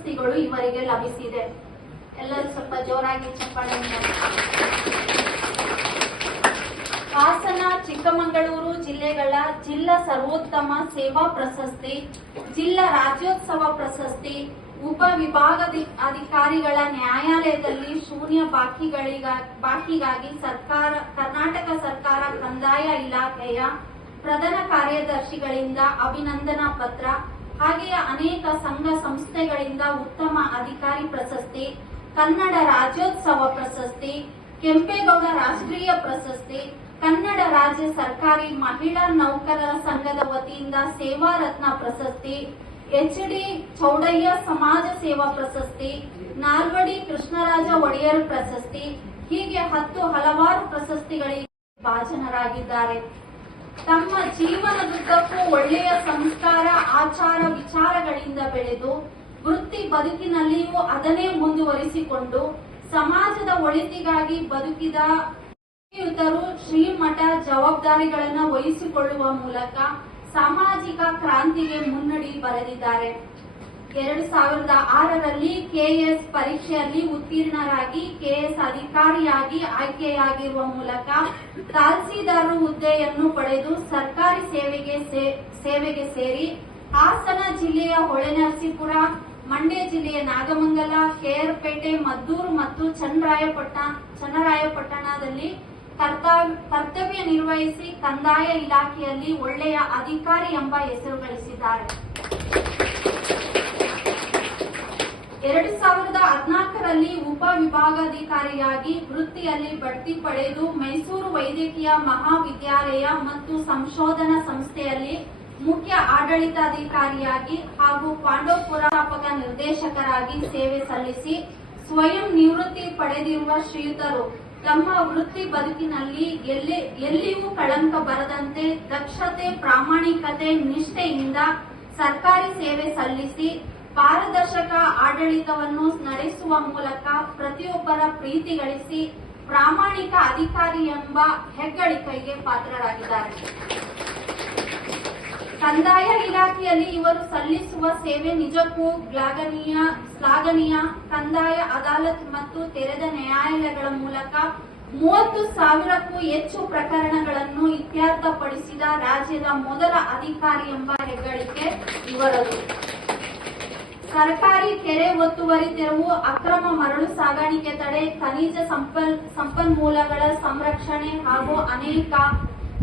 ಪ್ರಶಸ್ತಿಗಳು ಇವರಿಗೆ ಲಭಿಸಿದೆ. ಎಲ್ಲರೂ ಸ್ವಲ್ಪ ಜೋರಾಗಿ ಚಪ್ಪಾಳೆ. ಹಾಸನ, ಚಿಕ್ಕಮಗಳೂರು ಜಿಲ್ಲೆಗಳ ಜಿಲ್ಲಾ ಸರ್ವೋತ್ತಮ ಸೇವಾ ಪ್ರಶಸ್ತಿ, ಜಿಲ್ಲಾ ರಾಜ್ಯೋತ್ಸವ ಪ್ರಶಸ್ತಿ, ಉಪವಿಭಾಗಾಧಿಕಾರಿಗಳ ನ್ಯಾಯಾಲಯದಲ್ಲಿ ಶೂನ್ಯ ಬಾಕಿಗಾಗಿ ಕರ್ನಾಟಕ ಸರ್ಕಾರ ಕಂದಾಯ ಇಲಾಖೆಯ ಪ್ರಧಾನ ಕಾರ್ಯದರ್ಶಿಗಳಿಂದ ಅಭಿನಂದನಾ ಪತ್ರ, ಹಾಗೆಯೇ ಅನೇಕ ಸಂಘ ಸಂಸ್ಥೆಗಳಿಂದ ಉತ್ತಮ ಅಧಿಕಾರಿ ಪ್ರಶಸ್ತಿ, ಕನ್ನಡ ರಾಜ್ಯೋತ್ಸವ ಪ್ರಶಸ್ತಿ, ಕೆಂಪೇಗೌಡ ರಾಷ್ಟ್ರೀಯ ಪ್ರಶಸ್ತಿ, ಕನ್ನಡ ರಾಜ್ಯ ಸರ್ಕಾರಿ ಮಹಿಳಾ ನೌಕರರ ಸಂಘದ ವತಿಯಿಂದ ಸೇವಾ ರತ್ನ ಪ್ರಶಸ್ತಿ, ಎಚ್.ಡಿ. ಚೌಡಯ್ಯ ಸಮಾಜ ಸೇವಾ ಪ್ರಶಸ್ತಿ, ನಾಲ್ವಡಿ ಕೃಷ್ಣರಾಜ ಒಡೆಯರ್ ಪ್ರಶಸ್ತಿ, ಹೀಗೆ ಹಲವಾರು ಪ್ರಶಸ್ತಿಗಳಿಗೆ ಭಾಜನರಾಗಿದ್ದಾರೆ. ತಮ್ಮ ಜೀವನದುದ್ದಕ್ಕೂ ಒಳ್ಳೆಯ ಸಂಸ್ಕಾರ, ಆಚಾರ, ವಿಚಾರಗಳಿಂದ ಬೆಳೆದು ವೃತ್ತಿ ಬದುಕಿನಲ್ಲಿಯೂ ಅದನ್ನೇ ಮುಂದುವರಿಸಿಕೊಂಡು ಸಮಾಜದ ಒಳಿತಿಗಾಗಿ ಬದುಕಿದ ಶ್ರೀಯುತರು ಶ್ರೀಮಠ ಜವಾಬ್ದಾರಿಗಳನ್ನು ವಹಿಸಿಕೊಳ್ಳುವ ಮೂಲಕ ಸಾಮಾಜಿಕ ಕ್ರಾಂತಿಗೆ ಮುನ್ನಡಿ ಬರೆದಿದ್ದಾರೆ. 2006ರಲ್ಲಿ ಕೆಎಸ್ ಪರೀಕ್ಷೆಯಲ್ಲಿ ಉತ್ತೀರ್ಣರಾಗಿ ಕೆಎಸ್ ಅಧಿಕಾರಿಯಾಗಿ ಆಯ್ಕೆಯಾಗಿರುವ ಮೂಲಕ ತಹಸೀಲ್ದಾರ್ ಹುದ್ದೆಯನ್ನು ಪಡೆದು ಸರ್ಕಾರಿ ಸೇವೆಗೆ ಸೇರಿ ಹಾಸನ ಜಿಲ್ಲೆಯ ಹೊಳೆನರಸೀಪುರ, ಮಂಡ್ಯ ಜಿಲ್ಲೆಯ ನಾಗಮಂಗಲ, ಕೆಆರ್ಪೇಟೆ, ಮದ್ದೂರು ಮತ್ತು ಚನ್ನರಾಯಪಟ್ಟಣದಲ್ಲಿ ಕರ್ತವ್ಯ ನಿರ್ವಹಿಸಿ ಕಂದಾಯ ಇಲಾಖೆಯಲ್ಲಿ ಒಳ್ಳೆಯ ಅಧಿಕಾರಿ ಎಂಬ ಹೆಸರು ಗಳಿಸಿದ್ದಾರೆ. 2014ರಲ್ಲಿ ಉಪವಿಭಾಗಾಧಿಕಾರಿಯಾಗಿ ವೃತ್ತಿಯಲ್ಲಿ ಬಡ್ತಿ ಪಡೆದು ಮೈಸೂರು ವೈದ್ಯಕೀಯ ಮಹಾವಿದ್ಯಾಲಯ ಮತ್ತು ಸಂಶೋಧನಾ ಸಂಸ್ಥೆಯಲ್ಲಿ ಮುಖ್ಯ ಆಡಳಿತಾಧಿಕಾರಿಯಾಗಿ ಹಾಗೂ ಪಾಂಡವಪುರ ವ್ಯವಸ್ಥಾಪಕ ನಿರ್ದೇಶಕರಾಗಿ ಸೇವೆ ಸಲ್ಲಿಸಿ ಸ್ವಯಂ ನಿವೃತ್ತಿ ಪಡೆದಿರುವ ಶ್ರೀಯುತರು ತಮ್ಮ ವೃತ್ತಿ ಬದುಕಿನಲ್ಲಿ ಎಲ್ಲಿಯೂ ಕಳಂಕ ಬರದಂತೆ ದಕ್ಷತೆ, ಪ್ರಾಮಾಣಿಕತೆ, ನಿಷ್ಠೆಯಿಂದ ಸರ್ಕಾರಿ ಸೇವೆ ಸಲ್ಲಿಸಿ ಪಾರದರ್ಶಕ ಆಡಳಿತವನ್ನು ನಡೆಸುವ ಮೂಲಕ ಪ್ರತಿಯೊಬ್ಬರ ಪ್ರೀತಿ ಗಳಿಸಿ ಪ್ರಾಮಾಣಿಕ ಅಧಿಕಾರಿ ಎಂಬ ಹೆಗ್ಗಳಿಕೆಗೆ ಪಾತ್ರರಾಗಿದ್ದಾರೆ. ಕಂದಾಯ ಇಲಾಖೆಯಲ್ಲಿ ಇವರು ಸಲ್ಲಿಸುವ ಸೇವೆ ನಿಜಕ್ಕೂ ಶ್ಲಾಘನೀಯ. ಕಂದಾಯ ಅದಾಲತ್ ಮತ್ತು ತೆರೆದ ನ್ಯಾಯಾಲಯಗಳ ಮೂಲಕ 30,000ಕ್ಕೂ ಹೆಚ್ಚು ಪ್ರಕರಣಗಳನ್ನು ಇತ್ಯರ್ಥಪಡಿಸಿದ ರಾಜ್ಯದ ಮೊದಲ ಅಧಿಕಾರಿ ಎಂಬ ಹೆಗ್ಗಳಿಕೆ ಇವರದು. ಸರ್ಕಾರಿ ಕೆರೆ ಒತ್ತುವರಿ ತೆರವು, ಅಕ್ರಮ ಮರಳು ಸಾಗಾಣಿಕೆ ತಡೆ, ಖನಿಜ ಸಂಪನ್ಮೂಲಗಳ ಸಂರಕ್ಷಣೆ ಹಾಗೂ ಅನೇಕ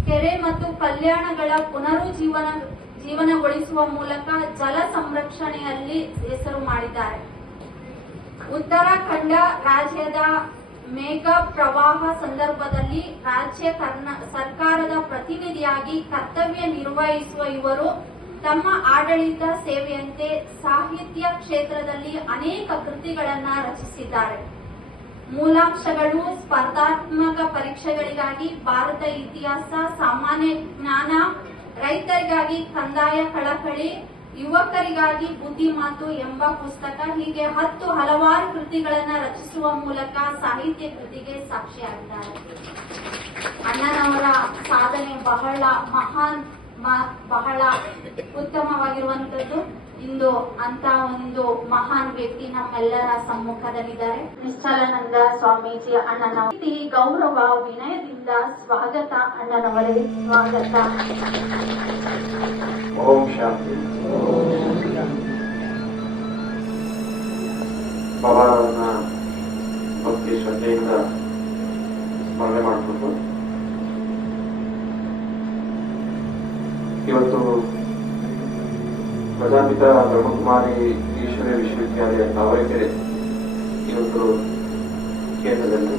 ಕೆರೆ ಮತ್ತು ಕಲ್ಯಾಣಗಳ ಪುನರುಜ್ಜೀವನಗೊಳಿಸುವ ಮೂಲಕ ಜಲ ಸಂರಕ್ಷಣೆಯಲ್ಲಿ ಹೆಸರು ಮಾಡಿದ್ದಾರೆ. ಉತ್ತರಾಖಂಡ ರಾಜ್ಯದ ಮೇಘ ಪ್ರವಾಹ ಸಂದರ್ಭದಲ್ಲಿ ರಾಜ್ಯ ಸರ್ಕಾರದ ಪ್ರತಿನಿಧಿಯಾಗಿ ಕರ್ತವ್ಯ ನಿರ್ವಹಿಸುವ ಇವರು ತಮ್ಮ ಆಡಳಿತ ಸೇವೆಯಂತೆ ಸಾಹಿತ್ಯ ಕ್ಷೇತ್ರದಲ್ಲಿ ಅನೇಕ ಕೃತಿಗಳನ್ನು ರಚಿಸಿದ್ದಾರೆ. ಮೂಲಾಂಶಗಳು, ಸ್ಪರ್ಧಾತ್ಮಕ ಪರೀಕ್ಷೆಗಳಿಗಾಗಿ ಭಾರತ ಇತಿಹಾಸ, ಸಾಮಾನ್ಯ ಜ್ಞಾನ, ರೈತರಿಗಾಗಿ ಕಂದಾಯ ಕಳಕಳಿ, ಯುವಕರಿಗಾಗಿ ಬುದ್ಧಿಮಾತು ಎಂಬ ಪುಸ್ತಕ, ಹೀಗೆ ಹಲವಾರು ಕೃತಿಗಳನ್ನು ರಚಿಸುವ ಮೂಲಕ ಸಾಹಿತ್ಯ ಕೃತಿಗೆ ಸಾಕ್ಷಿಯಾಗಿದ್ದಾರೆ. ಅಣ್ಣನವರ ಸಾಧನೆ ಬಹಳ ಉತ್ತಮವಾಗಿರುವಂತದ್ದು. ಇಂದು ಅಂತ ಒಂದು ಮಹಾನ್ ವ್ಯಕ್ತಿ ನಮ್ಮೆಲ್ಲರ ಸಮ್ಮುಖದಲ್ಲಿದ್ದಾರೆ. ನಿಶ್ಚಲಾನಂದ ಸ್ವಾಮೀಜಿ ಅಣ್ಣನವರ ಗೌರವ ವಿನಯದಿಂದ ಸ್ವಾಗತ. ಅಣ್ಣನವರೇ, ಸ್ವಾಗತ. ಓಂ ಶಾಂತಿ. ಬಾಬಾರವರನ್ನ ಭಕ್ತಿ ಶ್ರದ್ಧೆಯಿಂದ ಸ್ಮರಣೆ ಮಾಡಿಕೊಂಡು ಇವತ್ತು ಪ್ರಜಾಪಿತ ಬ್ರಹ್ಮಕುಮಾರಿ ಈಶ್ವರ ವಿಶ್ವವಿದ್ಯಾಲಯ ತಾವರೆಕೆರೆ ಇವತ್ತು ಕೇಂದ್ರದಲ್ಲಿ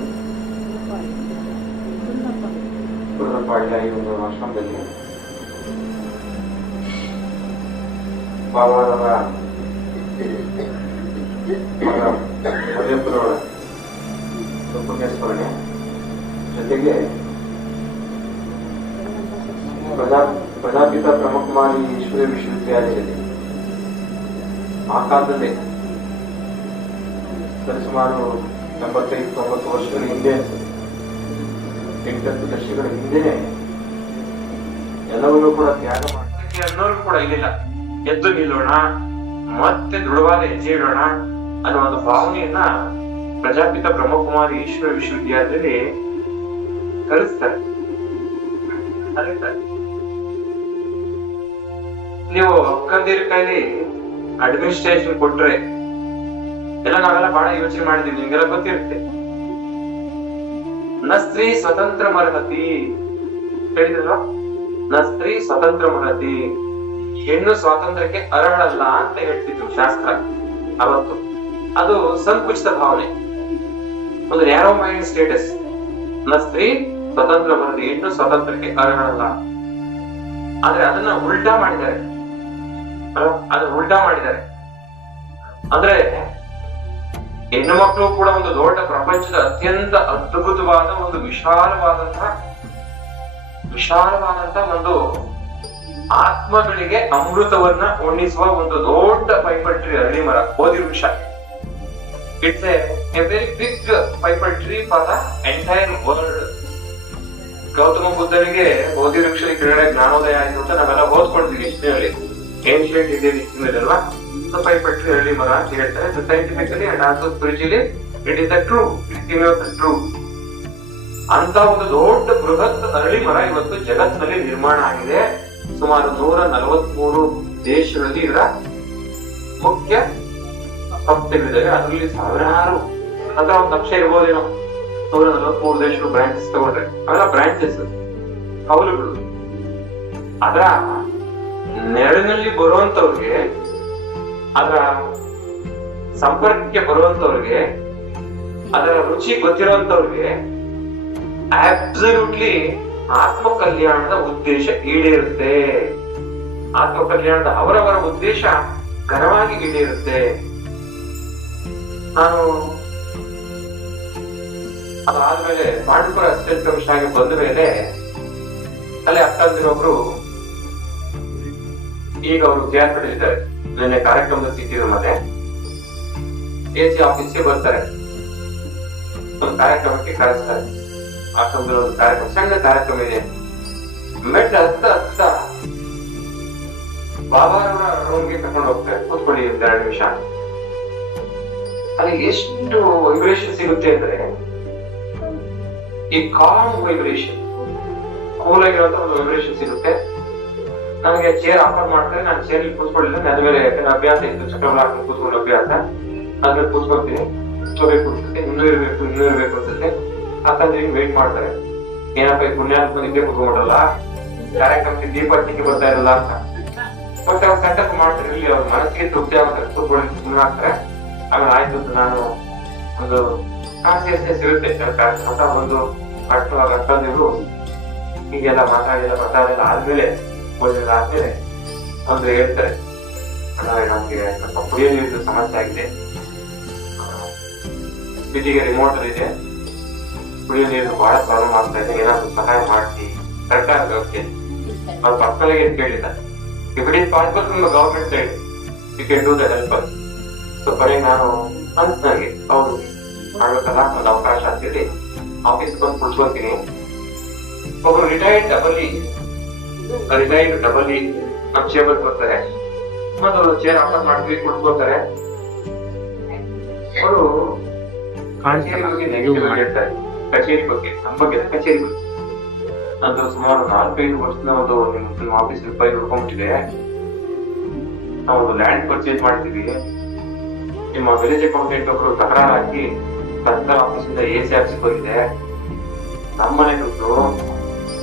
ಗುರುನಪಾಳ್ಯ ಈ ಒಂದು ಆಶ್ರಮದಲ್ಲಿ ಬಾಬಾರವರ ಮಧ್ಯಪುರವರ ಪುಣ್ಯಸ್ಮರಣೆ ಜೊತೆಗೆ ಪ್ರಜಾಪಿತ ಬ್ರಹ್ಮಕುಮಾರಿ ಈಶ್ವರ ವಿಶ್ವವಿದ್ಯಾಲಯದಲ್ಲಿ ಆ ಕಾಲದಲ್ಲಿ ಸರಿಸುಮಾರು 85-90 ವರ್ಷಗಳ ಹಿಂದೆ, 8-10 ದಶಕಗಳ ಹಿಂದೆನೆ ಎಲ್ಲವನ್ನೂ ಕೂಡ ತ್ಯಾಗ ಮಾಡಿ ಅನ್ನೋರು ಕೂಡ ಇರಲಿಲ್ಲ. ಎದ್ದು ನಿಲ್ಲೋಣ, ಮತ್ತೆ ದೃಢವಾದ ಹೆಜ್ಜೆ ಇಡೋಣ ಅನ್ನೋ ಒಂದು ಭಾವನೆಯನ್ನ ಪ್ರಜಾಪಿತ ಬ್ರಹ್ಮಕುಮಾರಿ ಈಶ್ವರ ವಿಶ್ವವಿದ್ಯಾಲಯದಲ್ಲಿ ಕಲಿಸ್ತಾರೆ. ನೀವು ಅಕ್ಕಂದಿರ ಕೈಲಿ ಅಡ್ಮಿನಿಸ್ಟ್ರೇಷನ್ ಕೊಟ್ರೆ ಎಲ್ಲ ನಾವೆಲ್ಲ ಬಹಳ ಯೋಚನೆ ಮಾಡಿದೀವಿ, ನಿಮ್ಗೆಲ್ಲ ಗೊತ್ತಿರುತ್ತೆ. ನ ಸ್ತ್ರೀ ಸ್ವತಂತ್ರ ಮರಹತಿ ಹೇಳಿದ್ರಲ್ವ, ನ ಸ್ತ್ರೀ ಸ್ವತಂತ್ರ ಮರಹತಿ, ಹೆಣ್ಣು ಸ್ವಾತಂತ್ರ್ಯಕ್ಕೆ ಅರ್ಹಳಲ್ಲ ಅಂತ ಹೇಳ್ತಿದ್ರು ಶಾಸ್ತ್ರ ಅವತ್ತು. ಅದು ಸಂಕುಚಿತ ಭಾವನೆ, ಒಂದು ನ್ಯಾರೋ ಮೈಂಡ್ ಸ್ಟೇಟಸ್. ನ ಸ್ತ್ರೀ ಸ್ವತಂತ್ರ ಮರಹತಿ, ಹೆಣ್ಣು ಸ್ವಾತಂತ್ರ್ಯಕ್ಕೆ ಅರ್ಹಳಲ್ಲ. ಆದ್ರೆ ಅದನ್ನ ಉಲ್ಟಾ ಮಾಡಿದ್ದಾರೆ, ಅದನ್ನ ಉಲ್ಟಾ ಮಾಡಿದ್ದಾರೆ. ಅಂದ್ರೆ ಹೆಣ್ಣು ಮಕ್ಕಳು ಕೂಡ ಒಂದು ದೊಡ್ಡ ಪ್ರಪಂಚದ ಅತ್ಯಂತ ಅದ್ಭುತವಾದ ಒಂದು ವಿಶಾಲವಾದಂತಹ ಒಂದು ಆತ್ಮಗಳಿಗೆ ಅಮೃತವನ್ನ ಉಣಿಸುವ ಒಂದು ದೊಡ್ಡ ಪೈಪಲ್ ಟ್ರೀ, ಅರಳಿ ಮರ, ಬೋಧಿ ವೃಕ್ಷ. It's a very big peepal tree for the entire world. Gautama ಬುದ್ಧನಿಗೆ ಬೋಧಿ ವೃಕ್ಷದ ಕೆಳಗಡೆ ಜ್ಞಾನೋದಯ ಆಯ್ತು ಅಂತ ನಾವೆಲ್ಲ ಓದ್ಕೊಳ್ತೀವಿ ಹಿಸ್ಟ್ರಿಯಲ್ಲಿ, ಏನ್ಷಿಯಂಟ್ ಇಂಡಿಯನ್ ಹಿಸ್ಟ್ರಿ ಅಲ್ವಾ. ಪೈಪಲ್ ಟ್ರೀ, ಅರಳಿ ಮರ ಅಂತ ಹೇಳ್ತಾರೆ. Scientifically and also spiritually it is the true, it is true. ಅಂತ ಒಂದು ದೊಡ್ಡ ಬೃಹತ್ ಅರಳಿ ಮರ ಇವತ್ತು ಜಗತ್ತಿನಲ್ಲಿ ನಿರ್ಮಾಣ ಆಗಿದೆ. ಸುಮಾರು 143 ದೇಶಗಳಲ್ಲಿ ಇದರ ಮುಖ್ಯ ಸಂಸ್ಥೆಗಳಿದ್ದಾವೆ. ಅದರಲ್ಲಿ ಸಾವಿರಾರು ಅಥವಾ 1 ಲಕ್ಷ ಇರ್ಬೋದೇನೋ. 143 ದೇಶಗಳು ಬ್ರಾಂಚಸ್ ತಗೊಂಡ್ರೆ ಅವೆಲ್ಲ ಬ್ರಾಂಚಸ್, ಕೌಲುಗಳು. ಅದರ ನೆರಳಿನಲ್ಲಿ ಬರುವಂತವ್ರಿಗೆ, ಅದರ ಸಂಪರ್ಕಕ್ಕೆ ಬರುವಂತವ್ರಿಗೆ, ಅದರ ರುಚಿ ಗೊತ್ತಿರುವಂತವ್ರಿಗೆ ಅಬ್ಸಲ್ಯೂಟ್ಲಿ ಆತ್ಮ ಕಲ್ಯಾಣದ ಉದ್ದೇಶ ಈಡೇರುತ್ತೆ. ಆತ್ಮ ಕಲ್ಯಾಣದ ಅವರವರ ಉದ್ದೇಶ ಘನವಾಗಿ ಈಡೇರುತ್ತೆ. ನಾನು ಅದಾದ್ಮೇಲೆ ಪಾಂಡುಪುರ ಅಸಿಸ್ಟೆಂಟ್ ಕಮಿಷನರ್ ಆಗಿ ಬಂದ ಮೇಲೆ ಅಲ್ಲಿ ಅಕ್ಕಂದಿರೋಬ್ರು, ಈಗ ಅವರು KR ಇದ್ದಾರೆ. ನಿನ್ನೆ ಕಾರ್ಯಕ್ರಮದ ಸಿಕ್ಕಿದ್ರು, ಮತ್ತೆ AC ಆಫೀಸ್ಗೆ ಬರ್ತಾರೆ, ಒಂದು ಕಾರ್ಯಕ್ರಮಕ್ಕೆ ಕಳಿಸ್ತಾರೆ. ಅಕ್ಕಂದಿರೋ ಒಂದು ಕಾರ್ಯಕ್ರಮ, ಸಣ್ಣ ಕಾರ್ಯಕ್ರಮ ಇದೆ. ಮೆಟ್ ಹತ್ತ ಬಾಬಾರವರ ರೂಮ್ಗೆ ಕರ್ಕೊಂಡು ಹೋಗ್ತಾರೆ. ಕೂತ್ಕೊಳ್ಳಿ 2 ನಿಮಿಷ. ಅಲ್ಲಿ ಎಷ್ಟು ವೈಬ್ರೇಷನ್ ಸಿಗುತ್ತೆ ಅಂದ್ರೆ, ಈ ಕಾಮ್ ವೈಬ್ರೇಷನ್, ಕೂಲ್ ಆಗಿರುವಂತ ಒಂದು ವೈಬ್ರೇಷನ್ ಸಿಗುತ್ತೆ. ನನಗೆ ಚೇರ್ ಆಫರ್ ಮಾಡ್ತಾರೆ, ನಾನು ಚೇರ್ ಕೂತ್ಕೊಳ್ಳಿಲ್ಲ. ನನ್ನ ಮೇಲೆ ಅಭ್ಯಾಸ ಇತ್ತು, ಚಕ್ರವನ್ನ ಹಾಕಿ ಕೂತ್ಕೊಳ್ಳೋ ಅಭ್ಯಾಸ. ಅದ್ರಲ್ಲಿ ಕೂತ್ಕೊಳ್ತೀನಿ, ಕೂತ್ಸುತ್ತೆ, ಇನ್ನೂ ಇರ್ಬೇಕು ಅನ್ಸುತ್ತೆ. ಅಕ್ಕಂದ್ರೆ ವೇಟ್ ಮಾಡ್ತಾರೆ, ಏನಪ್ಪ ಈ ಪುಣ್ಯ ನಿದ್ದೆ ಕೂತ್ಕೊಂಡ್ರಲ್ಲ, ಕಾರ್ಯಕ್ರಮಕ್ಕೆ ದೀಪ ಹಚ್ಚಿಕೆ ಬರ್ತಾ ಇರಲ್ಲ ಅಂತ. ಮತ್ತೆ ಅವ್ರು ಸೆಟಪ್ ಮಾಡ್ತಾರೆ, ಇಲ್ಲಿ ಅವ್ರ ಮನಸ್ಸಿಗೆ ತೃಪ್ತಿ ಆಗ್ತಾರೆ, ಕೂತ್ಕೊಳ್ಳಿ ಸುಮ್ಮನೆ ಆಗ್ತಾರೆ. ಆಮೇಲೆ ಆಯ್ತು, ನಾನು ಒಂದು ಕಾನ್ಸಿಯಸ್ನೆಸ್ ಇರುತ್ತೆ ಅಂತ ಒಂದು ಅಕ್ಕಂದಿರು ಹೀಗೆಲ್ಲ ಮಾತಾಡಿಲ್ಲ ಆದ್ಮೇಲೆ ಆದ್ಮೇಲೆ ಒಂದು ಹೇಳ್ತಾರೆ, ನಮ್ಗೆ ಸ್ವಲ್ಪ ಕುಡಿಯೋ ನೀರಿನ ಸಮಸ್ಯೆ ಆಗಿದೆ, ಸಿಟಿಗೆ ರಿಮೋಟ್ ಇದೆ, ಕುಡಿಯೋ ನೀರು ಬಹಳ ಪ್ರಾಬ್ಲಮ್ ಆಗ್ತಾ ಇದೆ, ಏನಾದ್ರು ಸಹಾಯ ಮಾಡಿಸಿ ಸರ್ಕಾರ ವ್ಯವಸ್ಥೆ. ಅವ್ರ ಪಕ್ಕದಲ್ಲಿ ಕೇಳಿದ, if it is possible from the government side you can do that help us. So ಕೊನೆಗೆ ನಾನು ನನಗೆ ಹೌದು ಮಾಡ್ಬೇಕಲ್ಲ, ಒಂದು ಅವಕಾಶ ಆಗ್ತಿದೆ, ಆಫೀಸ್ ಬಂದು ಕುಡ್ಸ್ಕೊತೀನಿ. ಒಬ್ರು ರಿಟೈರ್ಡ್ ಡಬಲ್ ನಮ್ ಚೇಂಬರ್ ಬರ್ತಾರೆ, ಮತ್ತು ಚೇರ್ ಆಫರ್ ಮಾಡ್ತೀವಿ, ಕುಡ್ಸ್ಕೊತಾರೆ. ಅವರು ಹೇಳ್ತಾರೆ ಕಚೇರಿ ಬಗ್ಗೆ, ನಮ್ಮ ಬಗ್ಗೆ ಕಚೇರಿ ಬಗ್ಗೆ. ಅದು ಸುಮಾರು 4-5 ವರ್ಷದ ಒಂದು ನಿಮ್ಮ ಆಫೀಸ್ ರೂಪಾಯಿ ಹುಡ್ಕೊಂಡ್ಬಿಟ್ಟಿದೆ. ನಾವು ಒಂದು ಲ್ಯಾಂಡ್ ಪರ್ಚೇಸ್ ಮಾಡ್ತೀವಿ, ನಿಮ್ಮ ವಿಲೇಜ್ ಅಕೌಂಟೆಂಟ್ ಒಬ್ರು ತಕರಾರು ಹಾಕಿ ಸರ್ಕಾರ ಆಫೀಸಿಂದ AC ಆಫೀಸ್ ಹೋಗಿದೆ, ನಮ್ಮನೆ ದುಡ್ಡು,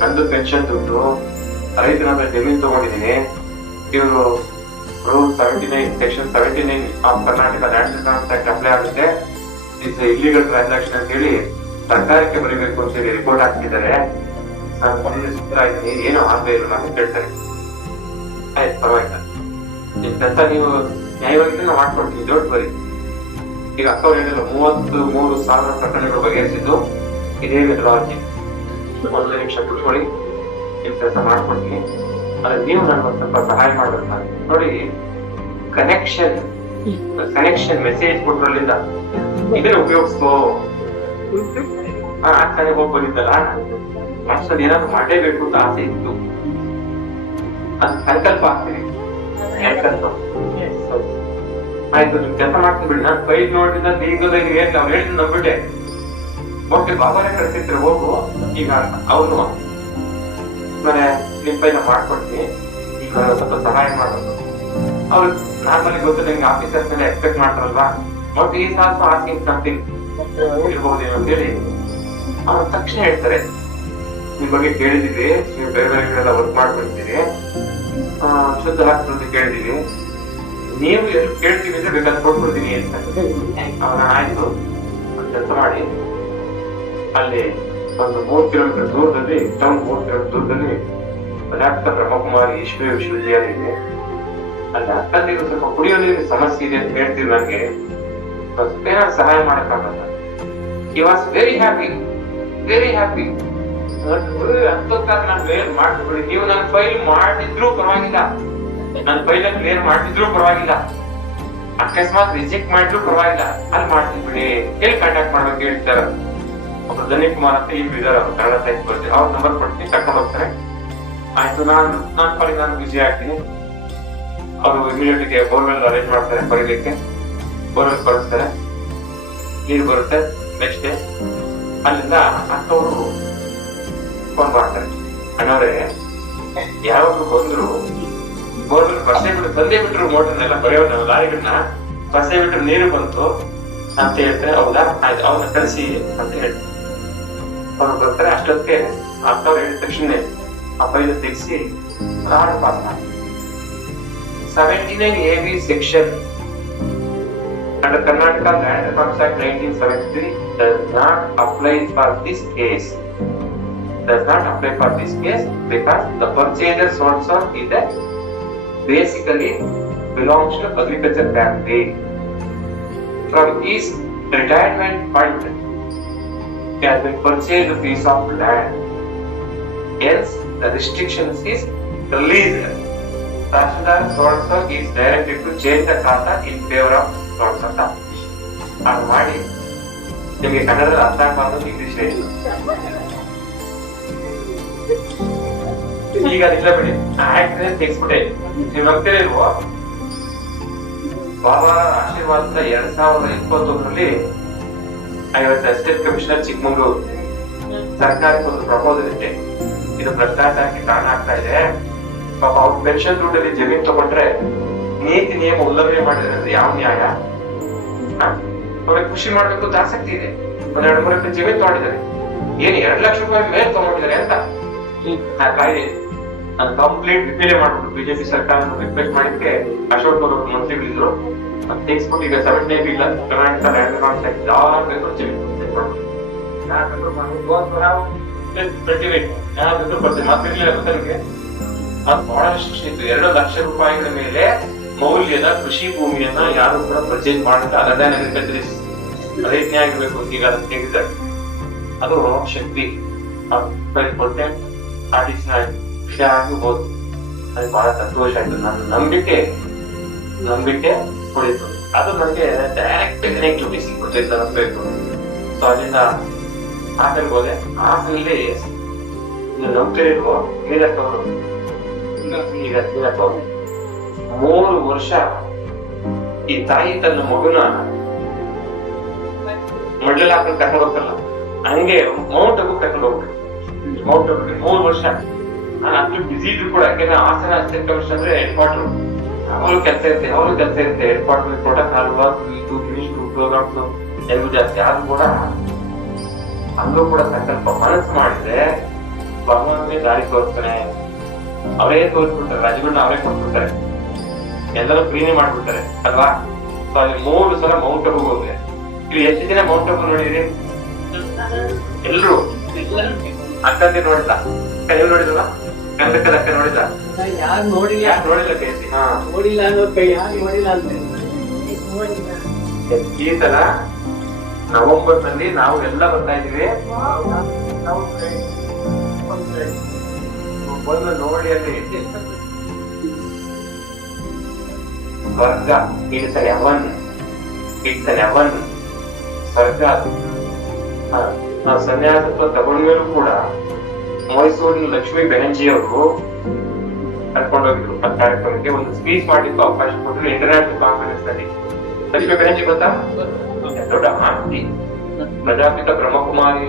ನಂದು ಪೆನ್ಷನ್ ದುಡ್ಡು, ರೈತರ ಜಮೀನ್ ತಗೊಂಡಿದ್ದೀನಿ, ಇವರು rule 79 section 79 of Karnataka land reforms act apply ಆಗುತ್ತೆ, ಇಟ್ಸ್ ಇಲ್ಲಿಗಲ್ ಟ್ರಾನ್ಸಾಕ್ಷನ್ ಅಂತ ಹೇಳಿ ಸರ್ಕಾರಕ್ಕೆ ಬರೀಬೇಕು ಅಂತ ಹೇಳಿ ರಿಪೋರ್ಟ್ ಹಾಕ್ತಿದ್ದಾರೆ. ಏನು ಆಗದೆ ಇರಲ್ಲ ಅಂತ ಹೇಳ್ತಾರೆ. ಆಯ್ತು, ಪರವಾಗಿಲ್ಲ, ನಿಮ್ ಕೆಲಸ ನೀವು ನ್ಯಾಯವಾಗಿ ನಾವು ಮಾಡ್ಕೊಡ್ತೀವಿ, ಡೋಂಟ್ ವರಿ. ಈಗ ಅಕ್ಕ ಹೇಳಿಲ್ಲ, 33,000 ಪ್ರಕರಣಗಳು ಬಗೆಹರಿಸಿದ್ದು ಇದೇ ಮೆಥಡಾಲಜಿ. 1 ನಿಮಿಷ ಕೂತ್ಕೊಳ್ಳಿ, ನಿಮ್ ಕೆಲಸ ಮಾಡ್ಕೊಡ್ತೀನಿ, ಆದ್ರೆ ನೀವು ನನಗೆ ಸ್ವಲ್ಪ ಸಹಾಯ ಮಾಡ್ಬೇಕು. ನೋಡಿ, ಕನೆಕ್ಷನ್ ಮೆಸೇಜ್ ಕೊಟ್ರಲ್ಲಿಂದ ಇದನ್ನ ಉಪಯೋಗಿಸ್ಕೋ. ಆಗ್ತಾನೆ ಹೋಗಿ ಬಂದಿದ್ದಲ್ಲ, ಅಷ್ಟೊಂದು ಏನಾದ್ರು ಮಾಡಲೇಬೇಕು ಅಂತ ಆಸೆ ಇತ್ತು, ಅದು ಸಂಕಲ್ಪ ಆಗ್ತೀನಿ. ಆಯ್ತು ನಿಮ್ ಕೆಲಸ ಮಾಡ್ತೀನಿ ಬಿಡಿ, ನಾನು ಫೈಲ್ ನೋಡಿದ ಲೀಗಲ್ ಏನ್ ಅವ್ರು ಹೇಳಿದ್ ನಂಬಿಟ್ಟೆ. ಓಕೆ ಬಾಬಾನೇ ಕಳ್ಸಿದ್ರೆ ಹೋಗು ಈಗ ಅವನು ಮನೆ ನಿಮ್ ಫೈಲ್ ಮಾಡ್ಕೊಡ್ತೀನಿ, ಈಗ ಸ್ವಲ್ಪ ಸಹಾಯ ಮಾಡೋದು. ಅವ್ರು ನಾರ್ಮಲಿ ಗೊತ್ತು ನಿಮ್ಗೆ ಆಫೀಸರ್ಸ್ ಮೇಲೆ ಎಕ್ಸ್ಪೆಕ್ಟ್ ಮಾಡ್ತಾರಲ್ವಾ, but is also asking something ಇರ್ಬಹುದೇನೋ ಅಂತ ಹೇಳಿ ಅವ್ರು ತಕ್ಷಣ ಹೇಳ್ತಾರೆ, ನಿಮ್ ಬಗ್ಗೆ ಕೇಳಿದೀವಿ, ನೀವು ಬೇರೆ ಬೇರೆ ಕಡೆ ವರ್ಕ್ ಮಾಡ್ಬಿಡ್ತೀರಿ, ಶುದ್ಧ ಹಾಕ್ತಂತ ಕೇಳಿದೀವಿ, ನೀವು ಎಲ್ಲಿ ಕೇಳ್ತೀವಿ ಅಂದ್ರೆ ಬೇಕಾದ್ರೆ ಕೊಟ್ಬಿಡ್ತೀನಿ ಅಂತ. ಅವನ ಆಯ್ತು ಒಂದು ಕೆಲಸ ಮಾಡಿ, ಅಲ್ಲಿ ಒಂದು 3 ಕಿಲೋಮೀಟರ್ ದೂರದಲ್ಲಿ, ಟೌನ್ 3 ಕಿಲೋಮೀಟರ್ ದೂರದಲ್ಲಿ ಡಾಕ್ಟರ್ ಬ್ರಹ್ಮಕುಮಾರಿ ಈಶ್ವರ ವಿಶ್ವವಿದ್ಯಾಲಯ ಇದೆ. ಅಲ್ಲಿ ಅಕ್ಕಲ್ಲಿ ಸ್ವಲ್ಪ ಕುಡಿಯೋ ನೀರಿನ ಸಮಸ್ಯೆ ಇದೆ ಅಂತ ಹೇಳ್ತೀವಿ, ನನಗೆ ಸ್ವಲ್ಪ ಸಹಾಯ ಮಾಡಕ್ಕಾಗಲ್ಲ. He was very happy, very happy. ಅಂತಕ್ಕಾಗ ನಾನು ಕ್ಲಿಯರ್ ಮಾಡ್ಬಿಡಿ, ನೀವು ನನ್ನ ಫೈಲ್ ಮಾಡಿದ್ರು ಪರವಾಗಿಲ್ಲ, ನನ್ನ ಫೈಲ್ ಕ್ಲಿಯರ್ ಮಾಡಿದ್ರು ಪರವಾಗಿಲ್ಲ, ಅಕಸ್ಮಾತ್ ರಿಜೆಕ್ಟ್ ಮಾಡಿದ್ರು ಪರವಾಗಿಲ್ಲ, ಅಲ್ಲಿ ಮಾಡ್ತೀನಿ ಬಿಡಿ, ಎಲ್ಲಿ ಕಾಂಟ್ಯಾಕ್ಟ್ ಮಾಡ್ಬೇಕು ಹೇಳ್ತಾರ. ಒಬ್ರು ಧನಿ ಕುಮಾರ್ ಅಂತ ಇಲ್ಲಿ ಇದಾರೆ, ಅವ್ರು ಕನ್ನಡ ಟೈಪ್ ಬರ್ತೀವಿ, ಅವ್ರ ನಂಬರ್ ಕೊಡ್ತೀನಿ, ಕರ್ಕೊಂಡು ಹೋಗ್ತಾರೆ. ಆಯ್ತು ನಾನು ಬಿಸಿ ಆಗ್ತೀನಿ. ಅವರು ಇಮಿಡಿಯೇಟ್ಗೆ ಬೋರ್ವೆಲ್ ಅರೇಂಜ್ ಮಾಡ್ತಾರೆ, ಬರೀಲಿಕ್ಕೆ ಬೋರ್ವೆಲ್ ಕಳಿಸ್ತಾರೆ, ನೀರು ಬರುತ್ತೆ. ನೆಕ್ಸ್ಟ್ ಡೇ ಅಲ್ಲಿಂದ ಅಕ್ಕವರು ಫೋನ್ ಮಾಡ್ತಾರೆ, ಅಣ್ಣವ್ರೆ ಯಾವಾಗ ಬಂದ್ರು ಬೋರ್ವೆಲ್ ಬಸ್ಸೇ ಬಿಟ್ಟು ತಂದೆ ಬಿಟ್ರು, ಮೋಟರ್ನೆಲ್ಲ ಬರೆಯೋ ಲಾರಿಗಳನ್ನ ಬಸ್ಸೇ ಬಿಟ್ರು, ನೀರು ಬಂತು ಅಂತ ಹೇಳ್ತಾರೆ. ಹೌದಾ, ಆಯ್ತು ಅವ್ರನ್ನ ಕಳಿಸಿ ಅಂತ ಹೇಳ್ತಾರೆ. ಅವ್ರು ಬರ್ತಾರೆ. ಅಷ್ಟೊತ್ತಿಗೆ ಅಕ್ಕವ್ರು ಹೇಳಿದ ತಕ್ಷಣ ಆ ಫೈಲ್ ತೆಗಿಸಿ ಆರ್ಡರ್ ಪಾಸ್ ಮಾಡಿ 79 AB section under Karnataka Land Reforms Act 1973 does not apply for this case. Does not apply for this case because the purchaser so-and-so is a basically belongs to agriculture family. From his retirement fund, he has been purchased a piece of land. Hence, the restrictions is released. Tahsildar so-and-so is directed to change the khata in favor of so-and-so. ಅದು ಮಾಡಿ ನಿಮಗೆ ಕನ್ನಡದಲ್ಲಿ ಅರ್ಥ ಆಗ್ಬಾರ್ದು, English ಹೇಳಿ. ಈಗ ಅದಿಲ್ಲ ಬಿಡಿ, ಆಕ್ಸಿಡೆಂಟ್ ತೆಗೆಸ್ಬಿಟ್ಟೆ. ನೀವು ನಂಬ್ತೀರ ಇಲ್ವೋ, ಬಾಬಾ ಆಶೀರ್ವಾದ 2021ರಲ್ಲಿ ಅಸಿಸ್ಟೆಂಟ್ ಕಮಿಷನರ್ ಚಿಕ್ಕಮಗಳೂರು ಸರ್ಕಾರಕ್ಕೆ ಒಂದು ಪ್ರಪೋಸಲ್ ಇಟ್ಟೆ, ಇದು ಭ್ರಷ್ಟಾಚಾರಕ್ಕೆ ಕಾರಣ ಆಗ್ತಾ ಇದೆ. ಪಾಪ ಅವ್ರ ಪೆನ್ಷನ್ ದುಡ್ಡಲ್ಲಿ ಜಮೀನ್ ತಗೊಂಡ್ರೆ ನೀತಿ ನಿಯಮ ಉಲ್ಲಂಘನೆ ಮಾಡಿದ್ರೆ ಅಂದ್ರೆ ಯಾವ ನ್ಯಾಯ? ಅವ್ರಿಗೆ ಖುಷಿ ಮಾಡ್ಬೇಕು ಅಂತ ಆಸಕ್ತಿ ಇದೆ, ಒಂದ್ 2-3 ಎಕರೆ ಜಮೀನ್ ತಗೊಂಡಿದ್ದಾರೆ, ಏನ್ 2 ಲಕ್ಷ ರೂಪಾಯಿ ಮೇಲೆ ತಗೊಂಡಿದ್ದಾರೆ ಅಂತ ಆ ಕಾಯ್ದೆ ಅದು ಕಂಪ್ಲೀಟ್ ರಿಪೇರಿ ಮಾಡ್ಬಿಟ್ಟು ಬಿಜೆಪಿ ಸರ್ಕಾರ ರಿಕ್ವೆಸ್ಟ್ ಮಾಡಿದ್ರೆ ಅಶೋಕ್ ಅವರು ಮಂತ್ರಿಗಳಿದ್ರು, ಅದು ತೆಗೆಸ್ಬಿಟ್ಟು ಈಗ 7 ಇಲ್ಲ ಕರ್ನಾಟಕ ಲ್ಯಾಂಡ್ ರೆಕಾರ್ಡ್ಸ್ ಆಕ್ಟ್ ಯಾರು ಬೇಕಾದ್ರೂ ಜಮೀನು ಮಾತಿರ್ಲಿಲ್ಲ ಗೊತ್ತನಿಗೆ. ಅದು ಬಹಳಷ್ಟು ಇತ್ತು. 2 ಲಕ್ಷ ರೂಪಾಯಿಗಳ ಮೇಲೆ ಮೌಲ್ಯದ ಕೃಷಿ ಭೂಮಿಯನ್ನ ಯಾರು ಕೂಡ ಪರ್ಚೇಸ್ ಮಾಡಿದ್ರೆ ಅದನ್ನ ಅಗ್ರಿಕಲ್ಚರ್ ರೈತನೇ ಆಗಿರ್ಬೇಕು ಈಗ ಅದನ್ನ ತೆಗೆದಿದ್ದಾರೆ. ಅದು ಶಕ್ತಿ ಕೊಟ್ಟೆ ಆರ್ಟಿಸ್ಟ್ ವಿಷಯ ಆಗಿರ್ಬೋದು. ನನಗೆ ಬಹಳ ಸಂತೋಷ ಆಯ್ತು. ನನ್ನ ನಂಬಿಕೆ ಹೊಡಿತು. ಅದು ನನಗೆ ಡೈರೆಕ್ಟ್ ಕನೆಕ್ಟಿವಿಟಿ ಸಿಕ್ಬಿಟ್ಟಿತ್ತು ಅನ್ಬೇಕು. ಸೊ ಅಲ್ಲಿಂದ ಹಾಸನ್ಗೆ ಹೋದೆ. ಹಾಸನಲ್ಲಿ ನಂಬ್ತಿರೋ ಮೀರಕ್ಕವರು ಈಗ 3 ವರ್ಷ ಈ ತಾಯಿ ತನ್ನ ಮಗುನ ಮಡ್ಲಲ್ಲಿ ಹಾಕೊಂಡು ಕರ್ಕೊಂಡು ಹೋಗ್ತಾರಲ್ಲ, ಹಂಗೆ ಮೌಂಟ್ ಅಬು ಕರ್ಕೊಂಡು ಹೋಗ್ಬೇಕು. ಮೌಂಟ್ ಅಬುಗೆ 3 ವರ್ಷ ನಾನು ಅಷ್ಟು ಬಿಸಿ ಇದ್ರು ಕೂಡ, ಯಾಕೆಂದ್ರೆ ಹಾಸನ ಅಸಿಸ್ಟೆಂಟ್ ಕಮಿಷನರ್ ಅಂದ್ರೆ ಹೆಡ್ ಕ್ವಾರ್ಟರ್, ಅವರು ಕೆಲಸ ಇರುತ್ತೆ ಹೆಡ್ ಕ್ವಾರ್ಟರ್ ಪ್ರೋಟೋಕಾಲ್ ಪ್ರೋಗ್ರಾಮ್ಸ್ ಎಲ್ಲೂ ಜಾಸ್ತಿ. ಆದ್ರೂ ಕೂಡ ಅಲ್ಲೂ ಕೂಡ ಸಂಕಲ್ಪ ಮನಸ್ಸು ಮಾಡಿದ್ರೆ ಭಗವಂತನೇ ದಾರಿ ತೋರಿಸ್ತಾನೆ. ಅವರೇ ತೋರಿಸ್ಬಿಡ್ತಾರೆ, ರಾಜ್ಯಗಳನ್ನ ಅವರೇ ಕೊಟ್ಬಿಡ್ತಾರೆ, ಎಲ್ಲರೂ ಫ್ರೀನೇ ಮಾಡ್ಬಿಡ್ತಾರೆ ಅಲ್ವಾ. ಸೊ ಅಲ್ಲಿ 3 ಸಲ ಮೌಂಟ್ ಅಬು ಹೋಗಿದೆ. ಇಲ್ಲಿ ಎಷ್ಟು ದಿನ ಮೌಂಟ್ ಅಬು ನೋಡಿದ್ರಿ ಎಲ್ರು? ಅಕ್ಕಂದಿ ನೋಡಿಲ್ಲ? ನೀವು ನೋಡಿದ್ರಲ್ಲ? ಗಂಧಕದ ಅಕ್ಕ ನೋಡಿದ್ರ? ಯಾರು ನೋಡಿಲ್ಲ ಕೇಳ್ತಿ. ನೋಡಿಲ್ಲ ಯಾರು ನೋಡಿಲ್ಲ ಅಂದ್ರೆ ಈ ಸಲ ನವೆಂಬರ್ ನಲ್ಲಿ ನಾವು ಎಲ್ಲ ಬರ್ತಾ ಇದೀವಿ. ಬಂದು ನೋಡಿ ಅಲ್ಲಿ ಸ್ವರ್ಗ. It's an heaven. ಸ್ವರ್ಗ. ನಾವು ಸನ್ಯಾಸತ್ವ ತಗೊಂಡ್ಮೇಲೂ ಕೂಡ ಮೈಸೂರಿನ ಲಕ್ಷ್ಮೀ ಬೆನರ್ಜಿ ಅವರು ಕರ್ಕೊಂಡೋಗಿದ್ರು ಆ ಕಾರ್ಯಕ್ರಮಕ್ಕೆ. ಒಂದು ಸ್ಪೀಚ್ ಮಾಡ್ಲಿಕ್ಕೆ ಅವಕಾಶ ಕೊಟ್ಟರು ಇಂಟರ್ನ್ಯಾಷನಲ್ ಕಾನ್ಫರೆನ್ಸ್ ನಲ್ಲಿ. ಲಕ್ಷ್ಮೀ ಬೆನರ್ಜಿ ಗೊತ್ತಾ? ದೊಡ್ಡ ಆಸ್ತಿ. ಪ್ರಜಾಪಿತ ಬ್ರಹ್ಮಕುಮಾರಿ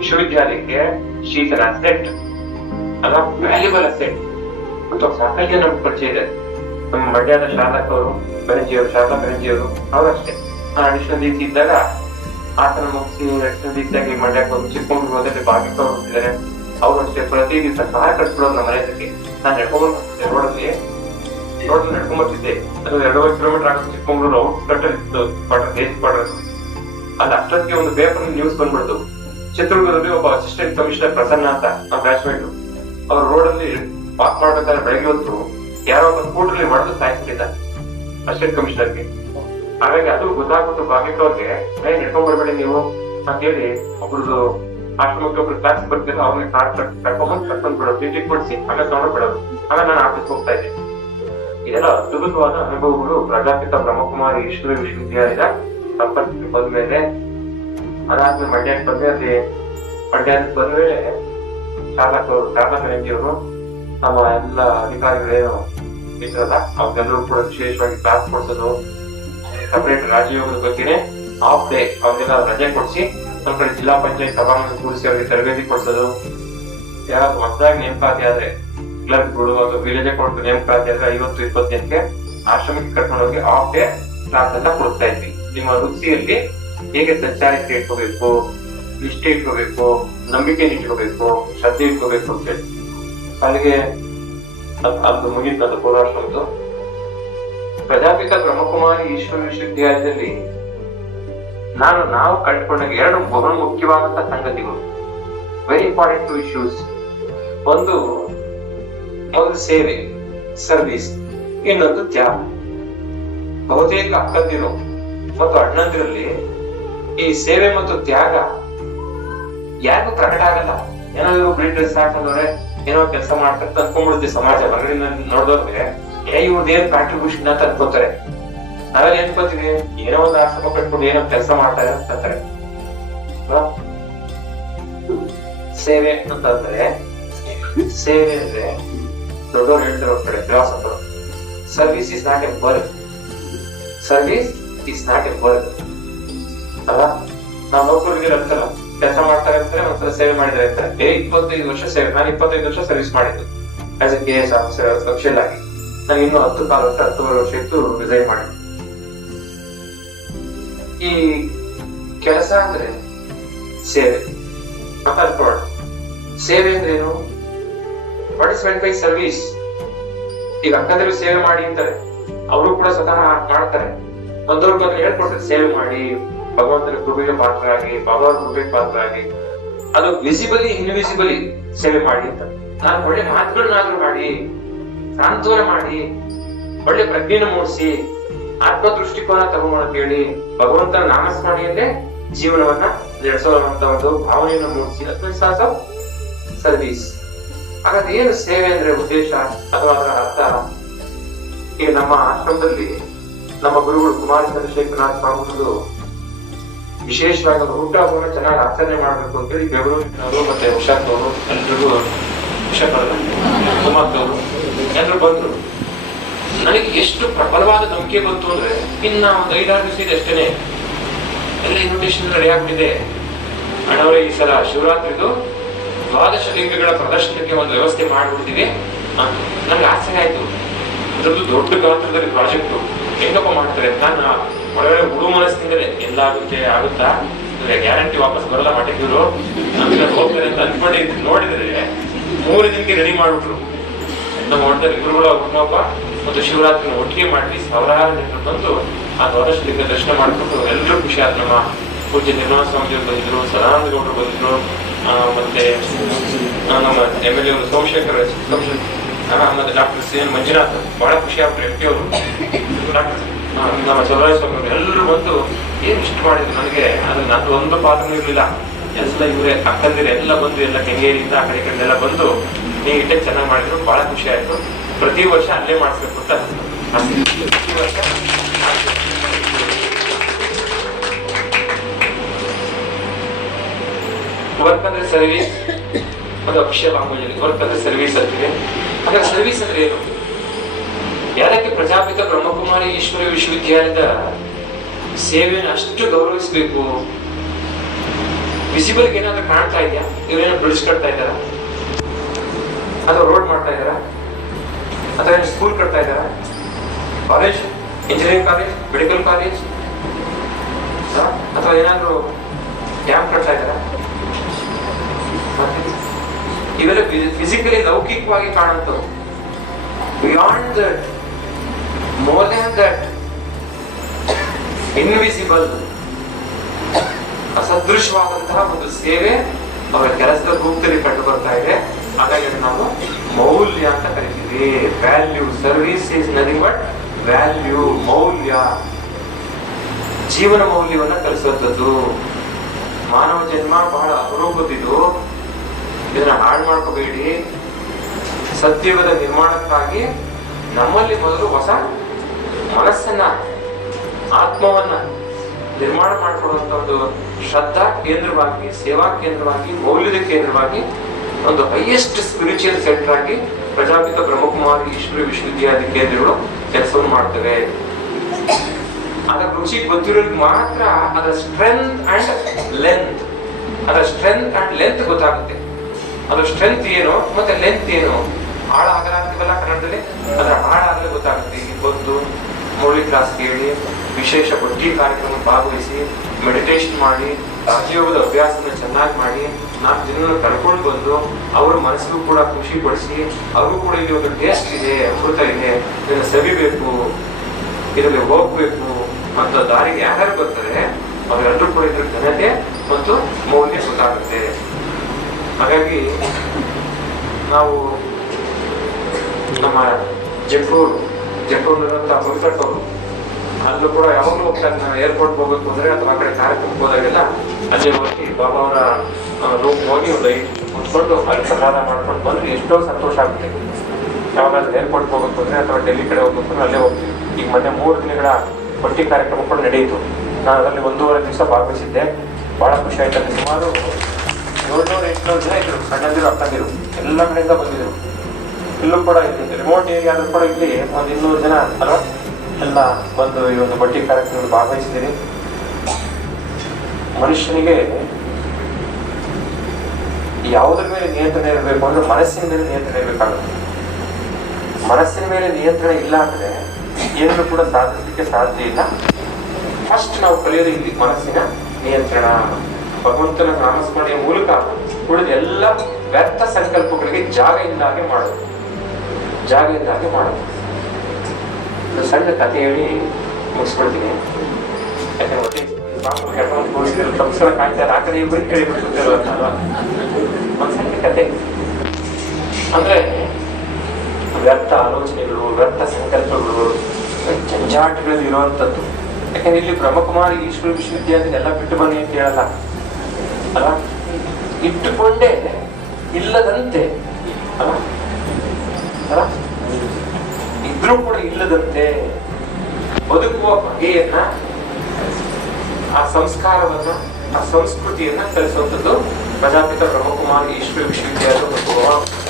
ವಿಶ್ವವಿದ್ಯಾಲಯಕ್ಕೆ ಶೀಸ್ ಅನ್ ಅಸೆಟ್, ಅಲ್ಲ ವ್ಯಾಲ್ಯೂಬಲ್ ಅಸೆಟ್ ಅಂತ ಸಾಕಷ್ಟು ನಮ್ಗೆ ಪರಿಚಯ ಇದೆ. ನಮ್ಮ ಮಂಡ್ಯದ ಶಾರದಕ್ಕವರು ಬೆನರ್ಜಿಯವರು, ಶಾರದಾ ಬೆನರ್ಜಿಯವರು, ಅವರಷ್ಟೇ ಅಡಿಷನಲ್ ಡಿ ಸಿ ಇದ್ದಾಗ ಆತನ ಮುಗಿಸಿ ಅಡಿಷನಲ್ ಡಿ ಸಿ ಆಗಿ ಮಂಡ್ಯಕ್ಕೆ ಒಂದು ಚಿಕ್ಕಮಗಳೂರು ಹೋದಲ್ಲಿ ಭಾಗ್ಯಕ್ಕೆ ಹೋಗ್ತಿದ್ದಾರೆ. ಅವರು ಅಷ್ಟೇ ಪ್ರತಿ ದಿವಸ ಸಹಾಯ ಕಟ್ಬಿಡೋದು ನಮ್ಮ ಮನೆಯದಕ್ಕೆ. ನಾನು ನಡ್ಕೊಂಡ್ ರೋಡಲ್ಲಿ ನಡ್ಕೊಂಡ್ ಬರ್ತಿದ್ದೆ. ಅದು 2.5 ಕಿಲೋಮೀಟರ್ ಆಗುತ್ತೆ. ಚಿಕ್ಕಮಗಳೂರು ಔಟ್ ದೇಶ ಪಡೆದು ಅಲ್ಲಿ ಅಷ್ಟೊತ್ತಿಗೆ ಒಂದು ಪೇಪರ್ ನ್ಯೂಸ್ ಬಂದ್ಬಿಡ್ತು. ಚಿತ್ರದುರ್ಗದಲ್ಲಿ ಒಬ್ಬ ಅಸಿಸ್ಟೆಂಟ್ ಕಮಿಷನರ್ ಪ್ರಸನ್ನ ಅಂತ ನಮ್ಮ ಬ್ಯಾಚ್ಮೇಟ್, ಅವ್ರು ರೋಡಲ್ಲಿ ವಾಕ್ ಮಾಡ್ಬೇಕಾದ್ರೆ ಬೆಳಗ್ಗೆ ಹೊತ್ತು ಯಾರೋ ಒಂದು ಸ್ಕೂಟರ್ಲಿ ಹೊಡೆದು ಸಾಯಿಸ್ಬಿಟ್ಟಿದ್ದ ಅಸಿಸ್ಟೆಂಟ್ ಕಮಿಷನರ್ಗೆ. ಹಾಗಾಗಿ ಅದು ಗೊತ್ತಾಗ್ಬಿಟ್ಟು ಭಾಗ್ಯಕ್ಕೆ ನಡ್ಕೊಂಡ್ ಬರ್ಬೇಡಿ ನೀವು ಅಂತ ಹೇಳಿ ಒಬ್ರದ್ದು ಆಶ್ರಮಕ್ಕೆ ಒಬ್ರು ಕ್ಲಾಸ್ ಬರ್ತಿಲ್ಲ, ಅವ್ರನ್ನ ಕರ್ಕೊಂಡ್ ಬಿಡೋದು, ಟೀಚಿಂಗ್ ಕೊಡಿಸಿ ಆಮೇಲೆ ತಗೊಂಡು ಬಿಡೋದು. ಆಮೇಲೆ ನಾನು ಆಫೀಸ್ ಹೋಗ್ತಾ ಇದ್ದೆ. ಇದೆಲ್ಲ ಅದ್ಭುತವಾದ ಅನುಭವಗಳು ಪ್ರಜಾಪಿತ ಬ್ರಹ್ಮಕುಮಾರಿ ಈಶ್ವರ ವಿಶ್ವವಿದ್ಯಾಲಯದ ಸಂಪರ್ಕಕ್ಕೆ ಬಂದ್ಮೇಲೆ. ಅದಾದ್ಮೇಲೆ ಮಂಡ್ಯಕ್ಕೆ ಬಂದ್ರೆ ಬಂದ್ಮೇಲೆ ಶಾರದಾ ಬೆನರ್ಜಿಯವರು ನಮ್ಮ ಎಲ್ಲ ಅಧಿಕಾರಿಗಳೇನು ಇದ್ರಲ್ಲ ಅವ್ರಿಗೆಲ್ಲರೂ ಕೂಡ ವಿಶೇಷವಾಗಿ ಕ್ಲಾಸ್ ಕೊಡ್ಸೋದು, ಸಪರೇಟ್ ರಾಜಯೋಗದ ಬಗ್ಗೆನೆ ಹಾಫ್ ಡೇ ಅವ್ರಿಗೆಲ್ಲ ರಜೆ ಕೊಡಿಸಿ ನಮ್ಮ ಕಡೆ ಜಿಲ್ಲಾ ಪಂಚಾಯತ್ ಸಭಾಂಗಣ ಕೂರಿಸಿ ಅವ್ರಿಗೆ ತರಬೇತಿ ಕೊಡ್ಸೋದು. ಯಾರಾದ್ರೂ ಹೊಸದಾಗಿ ನೇಮಕಾತಿ ಆದ್ರೆ ಕ್ಲರ್ಕ್ಗಳು ಅಥವಾ ವಿಲೇಜ್ ಕೊಟ್ಟು ನೇಮಕಾತಿ ಆದ್ರೆ 50-20 ಜನಕ್ಕೆ ಆಶ್ರಮಕ್ಕೆ ಕರ್ಕೊಂಡು ಹೋಗಿ ಹಾಫ್ ಡೇ ಕ್ಲಾಸ್ ಅಂತ ಕೊಡ್ತಾ ಇದ್ವಿ. ನಿಮ್ಮ ವೃತ್ತಿಯಲ್ಲಿ ಹೇಗೆ ಸಂಚಾರಕ್ಕೆ ಇಟ್ಕೋಬೇಕು, ನಿಷ್ಠೆ ಇಟ್ಕೋಬೇಕು, ನಂಬಿಕೆ ಇಟ್ಕೋಬೇಕು, ಶ್ರದ್ಧೆ ಇಟ್ಕೋಬೇಕು ಅಂತ ಹೇಳಿ ಅಲ್ಲಿಗೆ ಅದು ಮುಗಿತು. ಅದು ಪೂರ್ವಾಶ್ರಮದ್ದು. ಪ್ರಜಾಪಿತ ಬ್ರಹ್ಮಕುಮಾರಿ ಈಶ್ವರ ವಿಶ್ವವಿದ್ಯಾಲಯದಲ್ಲಿ ನಾವು ಕಂಡುಕೊಂಡಾಗ 2 ಬಹು ಮುಖ್ಯವಾದಂತಹ ಸಂಗತಿಗಳು, ವೆರಿ ಇಂಪಾರ್ಟೆಂಟ್ ಟು ಇಶ್ಯೂಸ್. ಒಂದು ಸೇವೆ, ಸರ್ವಿಸ್, ಇನ್ನೊಂದು ತ್ಯಾಗ. ಬಹುತೇಕ ಅಕ್ಕಂದಿರು ಮತ್ತು ಅಣ್ಣಂದಿರಲ್ಲಿ ಈ ಸೇವೆ ಮತ್ತು ತ್ಯಾಗ ಯಾರಿಗೂ ಪ್ರಕಟ ಆಗಲ್ಲ. ಏನಾದ್ರು ಬ್ರೀಡ್ ಡ್ರೆಸ್ ಹಾಕೊಂಡ್ರೆ ಏನೋ ಕೆಲಸ ಮಾಡ್ತಾರೆ ಅನ್ಕೊಂಡ್ಬಿಡುತ್ತೆ ಸಮಾಜ. ಹೊರಗಡೆ ನೋಡಿದವ್ರಿಗೆ ಇವ್ರದ್ದೇನ್ ಕಾಂಟ್ರಿಬ್ಯೂಷನ್ ಅಂತ ಅನ್ಕೋತಾರೆ. ನಾವೆಲ್ಲ ಏನ್ಕೋತೀವಿ, ಏನೋ ಒಂದು ಆಶ್ರಮ ಕಟ್ಕೊಂಡು ಏನೋ ಕೆಲಸ ಮಾಡ್ತಾರೆ ಅಂತಾರೆ. ಸೇವೆ ಅಂತಂದ್ರೆ ದೊಡ್ಡವ್ರು ಹೇಳ್ತಾರೆ ಒಂದ್ ಕಡೆ philosopher, service is not A work. Service is not A work ಅಲ್ಲ. ನಾವು ನೌಕರಿಗೆ ಅಂತಾರ ಕೆಲಸ ಮಾಡ್ತಾರೆ ಅಂತಾರೆ, ಒಂದ್ಸಲ ಸೇವೆ ಮಾಡಿದ್ರೆ ಅಂತಾರೆ. 25 ವರ್ಷ ಸೇವೆ. ನಾನು 25 ವರ್ಷ ಸರ್ವಿಸ್ ಮಾಡಿದ್ದು as A KS officer official ಆಗಿ. ನಾನು ಇನ್ನು 10-12 ವರ್ಷ ಇತ್ತು ರಿಸೈನ್ ಮಾಡಿ. ಈ ಕೆಲಸ ಅಂದ್ರೆ ಸೇವೆ ಅಂತ ಅನ್ಕೊಳ್ಳೋಣ. ಸೇವೆ ಅಂದ್ರೆ ಏನು? What is meant by service? ಈಗ ಅಕ್ಕಂದಿರು ಸೇವೆ ಮಾಡಿ ಅಂತಾರೆ, ಅವರು ಕೂಡ ಸ್ವತಃ ಮಾಡ್ತಾರೆ. ಒಂದವ್ರ ಬಂದು ಹೇಳ್ಕೊಡ್ತಾರೆ ಸೇವೆ ಮಾಡಿ, ಭಗವಂತನ ಕೃಪೆಗೆ ಪಾತ್ರರಾಗಿ, ಭಗವಂತ ಕೃಪೆಗೆ ಪಾತ್ರರಾಗಿ. ಅದು ವಿಸಿಬಲಿ ಇನ್ವಿಸಿಬಲಿ ಸೇವೆ ಮಾಡಿ ಅಂತ. ನಾನು ಒಳ್ಳೆ ಮಾತುಗಳನ್ನಾದ್ರೂ ಮಾಡಿ, ಸಾಂತ್ವನ ಮಾಡಿ, ಒಳ್ಳೆ ಪ್ರಜ್ಞೆನ ಮೂಡಿಸಿ, ಆತ್ಮ ದೃಷ್ಟಿಕೋನ ತಗೊಂಡು ಹೇಳಿ ಭಗವಂತನ ನಾಮಸ್ಮರಣೆಯಲ್ಲೇ ಜೀವನವನ್ನ ನಡೆಸೋವಂತ ಒಂದು ಭಾವನೆಯನ್ನು ಮೂಡಿಸಿ ಅದು ಸರ್ವಿಸ್. ಹಾಗಾದ್ರೆ ಏನು ಸೇವೆ ಅಂದ್ರೆ ಉದ್ದೇಶ ಅಥವಾ ಅದರ ಅರ್ಥ? ಈಗ ನಮ್ಮ ಆಶ್ರಮದಲ್ಲಿ ನಮ್ಮ ಗುರುಗಳು ಕುಮಾರ ಚಂದ್ರಶೇಖರನಾಥ ಸ್ವಾಮಿಗಳು ವಿಶೇಷವಾಗಿ ಹುಟ್ಟು ಹಬ್ಬವನ್ನು ಚೆನ್ನಾಗಿ ಆಚರಣೆ ಮಾಡ್ಬೇಕು ಅಂತೇಳಿ ಬೆಂಗಳೂರಿನವರು ಮತ್ತೆ ಉಷಾಕ್ತವರು ಎಲ್ರಿಗೂ ಕುಮಾರ್ದವರು ಎಲ್ಲರೂ ಬಂದ್ರು. ನನಗೆ ಎಷ್ಟು ಪ್ರಬಲವಾದ ನಂಬಿಕೆ ಬಂತು ಅಂದ್ರೆ ಇನ್ನ ಒಂದು 5-6 ದಿವಸ ಇದೆ ಅಷ್ಟೇನೆ, ಎಲ್ಲ ಇನ್ವಿಟೇಷನ್ ರೆಡಿ ಆಗ್ಬಿಟ್ಟಿದೆ. ಅಣ್ಣವರೇ ಈ ಸಲ ಶಿವರಾತ್ರಿದು 12 ಲಿಂಗಗಳ ಪ್ರದರ್ಶನಕ್ಕೆ ಒಂದು ವ್ಯವಸ್ಥೆ ಮಾಡ್ಬಿಡ್ತೀವಿ ಅಂತ. ನನಗೆ ಆಸೆ ಆಯ್ತು. ಅದ್ರದ್ದು ದೊಡ್ಡ ಗಾತ್ರದಲ್ಲಿ ಪ್ರಾಜೆಕ್ಟ್ ಹೆಂಗಪ್ಪ ಮಾಡ್ತಾರೆ. ನಾನು ಒಳಗಡೆ ಹುಡು ಮನಸ್ಸಿನಿಂದಲೇ ಎಲ್ಲ ಆಗುತ್ತಾ ಗ್ಯಾರಂಟಿ ವಾಪಸ್ ಬರಲ್ಲ ಮಠಕ್ಕಿದ್ರು ನಮ್ಗೆ ಹೋಗ್ತಾರೆ ಅಂತ ಅನ್ಕೊಂಡಿದ್ದು. ನೋಡಿದ್ರೆ 3 ದಿನಕ್ಕೆ ರೆಡಿ ಮಾಡ್ಬಿಟ್ರು. ನಮ್ಮ ಒಟ್ಟಲ್ಲಿ ಗುರುಗಳ ಹುಟ್ಟುಹಬ್ಬ ಮತ್ತು ಶಿವರಾತ್ರಿ ಒಟ್ಟಿಗೆ ಮಾಡಿ 1000 ಜನರು ಬಂದು ಆ ದ್ವಾದಶಲಿಂಗ ದರ್ಶನ ಮಾಡ್ಕೊಂಡು ಎಲ್ಲರೂ ಖುಷಿ ಆದ. ನಮ್ಮ ಪೂಜ್ಯ ನಿರ್ಮಲಾ ಸ್ವಾಮಿಯವರು ಬಂದಿದ್ರು, ಸದಾನಂದ ಗೌಡರು ಬಂದಿದ್ರು, ಮತ್ತೆ ನಮ್ಮ MLA ಅವರು ಸೋಮಶೇಖರ್, ಮತ್ತೆ ಡಾಕ್ಟರ್ CN ಮಂಜುನಾಥ್ ಬಹಳ ಖುಷಿ ಆಗ್ತಾರೆ. MP ಅವರು, ಡಾಕ್ಟರ್ ನಮ್ಮ ಚಲರಾಯ ಸ್ವಾಮಿ ಅವರು ಎಲ್ಲರೂ ಬಂದು ಏನ್ ಇಷ್ಟು ಮಾಡಿದ್ರು. ನನಗೆ ಅದು ನಂದು ಒಂದು ಪಾತ್ರನೂ ಇರ್ಲಿಲ್ಲ. ಎಲ್ಲ ಇವರೇ ಅಕ್ಕಂದಿರ ಎಲ್ಲ ಬಂದು ಎಲ್ಲ ಕೆಂಗೇರಿಯಿಂದ ಆ ಕಡೆ ಎಲ್ಲ ಬಂದು ನೀಟೇ ಚೆನ್ನಾಗಿ ಮಾಡಿದ್ರು. ಬಹಳ ಖುಷಿ ಆಯ್ತು. ಪ್ರತಿ ವರ್ಷ ಅಲ್ಲೇ ಮಾಡಿಸ್ಬೇಕು ಅಂತ ಪ್ರತಿ ವರ್ಷ. ವರ್ಕ್ ಅಂದ್ರೆ ಸರ್ವಿಸ್, ಒಂದು ಅಫಿಷಿಯಲ್ ಲ್ಯಾಂಗ್ವೇಜ್ ಅಲ್ಲಿ ವರ್ಕ್ ಅಂದ್ರೆ ಸರ್ವಿಸ್ ಅಂತಿದೆ. ಹಾಗಾದ್ರೆ ಸರ್ವಿಸ್ ಅಂದ್ರೆ ಏನು? ಯಾರಕ್ಕೆ ಪ್ರಜಾಪಿತ ಬ್ರಹ್ಮಕುಮಾರಿ ಈಶ್ವರಿ ವಿಶ್ವವಿದ್ಯಾಲಯದ ಸೇವೆಯನ್ನು ಅಷ್ಟು ಗೌರವಿಸಬೇಕು? ವಿಸಿಬಲ್ ಏನಾದ್ರೂ ಕಾಣ್ತಾ ಇದೆಯಾ? ಇವರೇನೋ ಬ್ರಿಡ್ಜ್ ಕಟ್ತಾ ಇದ್ದಾರ, ಅಥವಾ ರೋಡ್ ಮಾಡ್ತಾ ಇದ್ದಾರ, ಅಥವಾ ಏನು ಸ್ಕೂಲ್ ಕಟ್ತಾ ಇದ್ದಾರ, college, engineering college, medical college, ಅಥವಾ ಏನಾದ್ರು ಡ್ಯಾಮ್ ಕಟ್ತಾ ಇದ್ದಾರ? ಇವೆಲ್ಲ ಫಿಸಿಕಲಿ ಲೌಕಿಕವಾಗಿ ಕಾಣುತ್ತವು. Beyond that, more than that, invisible, ಅಸದೃಶವಾದಂತಹ ಒಂದು ಸೇವೆ ಅವರ ಕೆಲಸದ ರೂಪದಲ್ಲಿ ಕಂಡು ಬರ್ತಾ ಇದೆ. ಹಾಗಾಗಿ ನಾವು ಮೌಲ್ಯ ಅಂತ ಕರಿತೀವಿ. Value. Service is nothing but value, ಮೌಲ್ಯ, ಜೀವನ ಮೌಲ್ಯವನ್ನ ಕಲಿಸುವಂಥದ್ದು. ಮಾನವ ಜನ್ಮ ಬಹಳ ಅಪರೂಪದಿದು, ಇದನ್ನ ಹಾಳು ಮಾಡ್ಕೋಬೇಡಿ. ಸತ್ಯುಗದ ನಿರ್ಮಾಣಕ್ಕಾಗಿ ನಮ್ಮಲ್ಲಿ ಮೊದಲು ಹೊಸ ಮನಸ್ಸನ್ನ, ಆತ್ಮವನ್ನ ನಿರ್ಮಾಣ ಮಾಡಿಕೊಡುವಂತ ಒಂದು ಶ್ರದ್ಧಾ ಕೇಂದ್ರವಾಗಿ, ಸೇವಾ ಕೇಂದ್ರವಾಗಿ, ಮೌಲ್ಯದ ಕೇಂದ್ರವಾಗಿ, ಒಂದು ಹೈಯೆಸ್ಟ್ ಸ್ಪಿರಿಚುವಲ್ ಸೆಂಟರ್ ಆಗಿ ಪ್ರಜಾಪಿತ ಬ್ರಹ್ಮಕುಮಾರಿ ಈಶ್ವರಿ ವಿಶ್ವವಿದ್ಯಾಲಯ ಕೇಂದ್ರಗಳು ಕೆಲಸವನ್ನು ಮಾಡ್ತವೆ. ಅದರ ರುಚಿ ಗೊತ್ತಿರೋರಿಗೆ ಮಾತ್ರ ಅದರ ಸ್ಟ್ರೆಂತ್ ಅಂಡ್ ಲೆಂತ್, ಅದರ ಸ್ಟ್ರೆಂತ್ ಅಂಡ್ ಲೆಂತ್ ಗೊತ್ತಾಗುತ್ತೆ. ಅದರ ಸ್ಟ್ರೆಂತ್ ಏನು ಮತ್ತೆ ಲೆಂತ್ ಏನು, ಆಳ ಅಗಲ ಅಂತೀವಲ್ಲ ಕನ್ನಡದಲ್ಲಿ, ಅದರ ಆಳ ಅಗಲ ಗೊತ್ತಾಗುತ್ತೆ. ಇಲ್ಲಿ ಬಂದು ಮೌಲ್ಯ ಕ್ಲಾಸ್ ಕೇಳಿ, ವಿಶೇಷ ಬಡ್ಡಿ ಕಾರ್ಯಕ್ರಮ ಭಾಗವಹಿಸಿ, ಮೆಡಿಟೇಷನ್ ಮಾಡಿ, ರಾಜಯೋಗದ ಅಭ್ಯಾಸನ ಚೆನ್ನಾಗಿ ಮಾಡಿ, 4 ದಿನ ಕರ್ಕೊಂಡು ಬಂದು ಅವ್ರ ಮನಸ್ಸಿಗೂ ಕೂಡ ಖುಷಿ ಪಡಿಸಿ, ಅವ್ರಿಗೂ ಕೂಡ ಇಲ್ಲಿ ಒಂದು ಟೇಸ್ಟ್ ಇದೆ, ಅಮೃತ ಇದೆ, ಇದನ್ನು ಸವಿಬೇಕು, ಇದರಲ್ಲಿ ಹೋಗ್ಬೇಕು ಅಂತ ದಾರಿಗೆ ಯಾರ್ಯಾರು ಬರ್ತಾರೆ ಅವರೆಲ್ಲರೂ ಕೂಡ ಇದ್ರ ಘನತೆ ಮತ್ತು ಮೌಲ್ಯ ಗೊತ್ತಾಗುತ್ತೆ. ಹಾಗಾಗಿ ನಾವು ನಮ್ಮ ಜಫ್ರೂರ್ನಂತ ಮುಲ್ಕಟ್ಟವರು ಅಲ್ಲೂ ಕೂಡ ಯಾವಾಗಲೂ ಹೋಗ್ತಾರೆ. ನಾವು ಏರ್ಪೋರ್ಟ್ ಹೋಗ್ಬೇಕು ಅಂದ್ರೆ ಅಥವಾ ಆ ಕಡೆ ಕಾರ್ಯಕ್ರಮಕ್ಕೆ ಹೋದಾಗೆಲ್ಲ ಅಲ್ಲಿ ಹೋಗಿ ಬಾಬಾ ಅವರ ರೂಮ್ ಹೋಗಿ ಒಂದು 5 ಕುತ್ಕೊಂಡು ಅಲ್ಲಿ ಪ್ರಸಾದ ಮಾಡ್ಕೊಂಡು ಬಂದ್ರೆ ಎಷ್ಟೋ ಸಂತೋಷ ಆಗುತ್ತೆ. ಯಾವಾಗಾದ್ರೂ ಏರ್ಪೋರ್ಟ್ ಹೋಗ್ಬೇಕು ಅಂದ್ರೆ ಅಥವಾ ಡೆಲ್ಲಿ ಕಡೆ ಹೋಗ್ಬೇಕು ಅಂದ್ರೆ ಅಲ್ಲೇ ಹೋಗ್ತೀವಿ. ಈಗ ಮೊನ್ನೆ 3 ದಿನಗಳ ಪಟ್ಟಿ ಕಾರ್ಯಕ್ರಮ ಕೂಡ ನಡೆಯಿತು. ನಾನು ಅದರಲ್ಲಿ 1.5 ದಿವಸ ಭಾಗವಹಿಸಿದ್ದೆ. ಬಹಳ ಖುಷಿ ಆಯ್ತು. ಅಲ್ಲಿ ಸುಮಾರು 700-800 ಜನ ಇದ್ರು, ಸಣ್ಣದಿರು ಅಕ್ಕಂದಿರು, ಎಲ್ಲ ಕಡೆಯಿಂದ ಬಂದಿದ್ರು. ಇಲ್ಲೂ ಕೂಡ ರಿಮೋಟ್ ಏರಿಯಾ ಆದ್ರೂ ಕೂಡ ಇಲ್ಲಿ ಒಂದು 200 ಜನ ಅಲ್ವಾ ಎಲ್ಲ ಬಂದು ಈ ಒಂದು ಬಡ್ಡಿ ಕಾರ್ಯಕ್ರಮದಲ್ಲಿ ಭಾಗವಹಿಸಿದ್ದೀರಿ. ಮನುಷ್ಯನಿಗೆ ಯಾವುದ್ರ ಮೇಲೆ ನಿಯಂತ್ರಣ ಇರಬೇಕು ಅಂದ್ರೆ ಮನಸ್ಸಿನ ಮೇಲೆ ನಿಯಂತ್ರಣ ಇರಬೇಕಾಗುತ್ತೆ. ಮನಸ್ಸಿನ ಮೇಲೆ ನಿಯಂತ್ರಣ ಇಲ್ಲ ಅಂದ್ರೆ ಏನನ್ನು ಕೂಡ ಸಾಧಿಸಲಿಕ್ಕೆ ಸಾಧ್ಯ ಇಲ್ಲ. ಫಸ್ಟ್ ನಾವು ಕಲಿಯೋದು ಇಲ್ಲಿ ಮನಸ್ಸಿನ ನಿಯಂತ್ರಣ. ಭಗವಂತನ ನಾಮಸ್ಮರಣೆಯ ಮೂಲಕ ಉಳಿದ ಎಲ್ಲ ವ್ಯರ್ಥ ಸಂಕಲ್ಪಗಳಿಗೆ ಜಾಗದಿಂದಾಗಿ ಮಾಡೋದು. ಒಂದು ಸಣ್ಣ ಕಥೆ ಹೇಳಿ ಮುಗಿಸ್ಕೊಳ್ತೀನಿ. ಯಾಕಂದ್ರೆ ಸಂಸ್ಕಾರ ಕಾಣ್ತಾರೆ, ಆ ಕಡೆ ಇಬ್ಬರಿಗೆ ಕೇಳಿಬಿಡ್ತಿರ್ತಾರಲ್ಲ. ಒಂದು ಸಣ್ಣ ಕಥೆ ಅಂದ್ರೆ ವ್ಯರ್ಥ ಆಲೋಚನೆಗಳು, ವ್ಯರ್ಥ ಸಂಕಲ್ಪಗಳು, ಜಂಜಾಟಗಳಲ್ಲಿ ಇರುವಂತದ್ದು. ಯಾಕಂದ್ರೆ ಇಲ್ಲಿ ಬ್ರಹ್ಮಕುಮಾರಿ ಈಶ್ವರ ವಿಶ್ವವಿದ್ಯಾಲಯ ಎಲ್ಲ ಬಿಟ್ಟು ಬನ್ನಿ ಅಂತ ಹೇಳಲ್ಲ ಅಲ್ಲ, ಇಟ್ಟುಕೊಂಡೇ ಇಲ್ಲದಂತೆ ಅಲ್ಲ, ಇದ್ರೂ ಕೂಡ ಇಲ್ಲದಂತೆ ಬದುಕುವ ಬಗೆಯನ್ನ, ಆ ಸಂಸ್ಕಾರವನ್ನ, ಆ ಸಂಸ್ಕೃತಿಯನ್ನ ಕಲಿಸುವಂಥದ್ದು ಪ್ರಜಾಪಿತ ಬ್ರಹ್ಮಕುಮಾರಿ ಈಶ್ವರ ವಿಶ್ವವಿದ್ಯಾಲಯ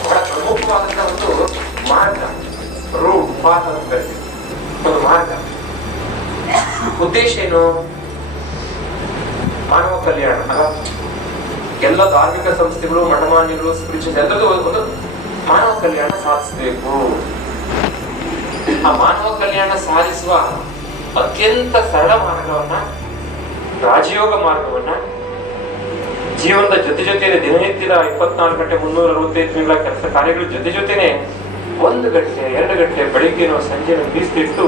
ಬಹಳ ಪ್ರಮುಖವಾದಂತಹ ಒಂದು ಮಾರ್ಗ, ರೂಟ್ ಪಾತ್ ಅಂತ ಕರಿತೀವಿ. ಒಂದು ಮಾರ್ಗ. ಉದ್ದೇಶ ಏನು? ಮಾನವ ಕಲ್ಯಾಣ ಅಲ್ಲ. ಎಲ್ಲ ಧಾರ್ಮಿಕ ಸಂಸ್ಥೆಗಳು, ಮಠಮಾನ್ಯಗಳು, ಸ್ಪಿರಿಚುವಲ್ ಎಲ್ಲದೂ ಒಂದು ಮಾನವ ಕಲ್ಯಾಣ ಸಾಧಿಸಬೇಕು. ಆ ಮಾನವ ಕಲ್ಯಾಣ ಸಾಧಿಸುವ ಅತ್ಯಂತ ಸರಳ ಮಾರ್ಗವನ್ನ, ರಾಜಯೋಗ ಮಾರ್ಗವನ್ನ, ಜೀವನದ ಜೊತೆನೆ ದಿನನಿತ್ಯದ 24 ಗಂಟೆ 365 ದಿನಗಳ ಕೆಲಸ ಕಾರ್ಯಗಳ ಜೊತೆನೆ 1 ಗಂಟೆ 2 ಗಂಟೆ ಬೆಳಿಗ್ಗೆನೋ ಸಂಜೆನೋ ಮೀಸಲಿಟ್ಟು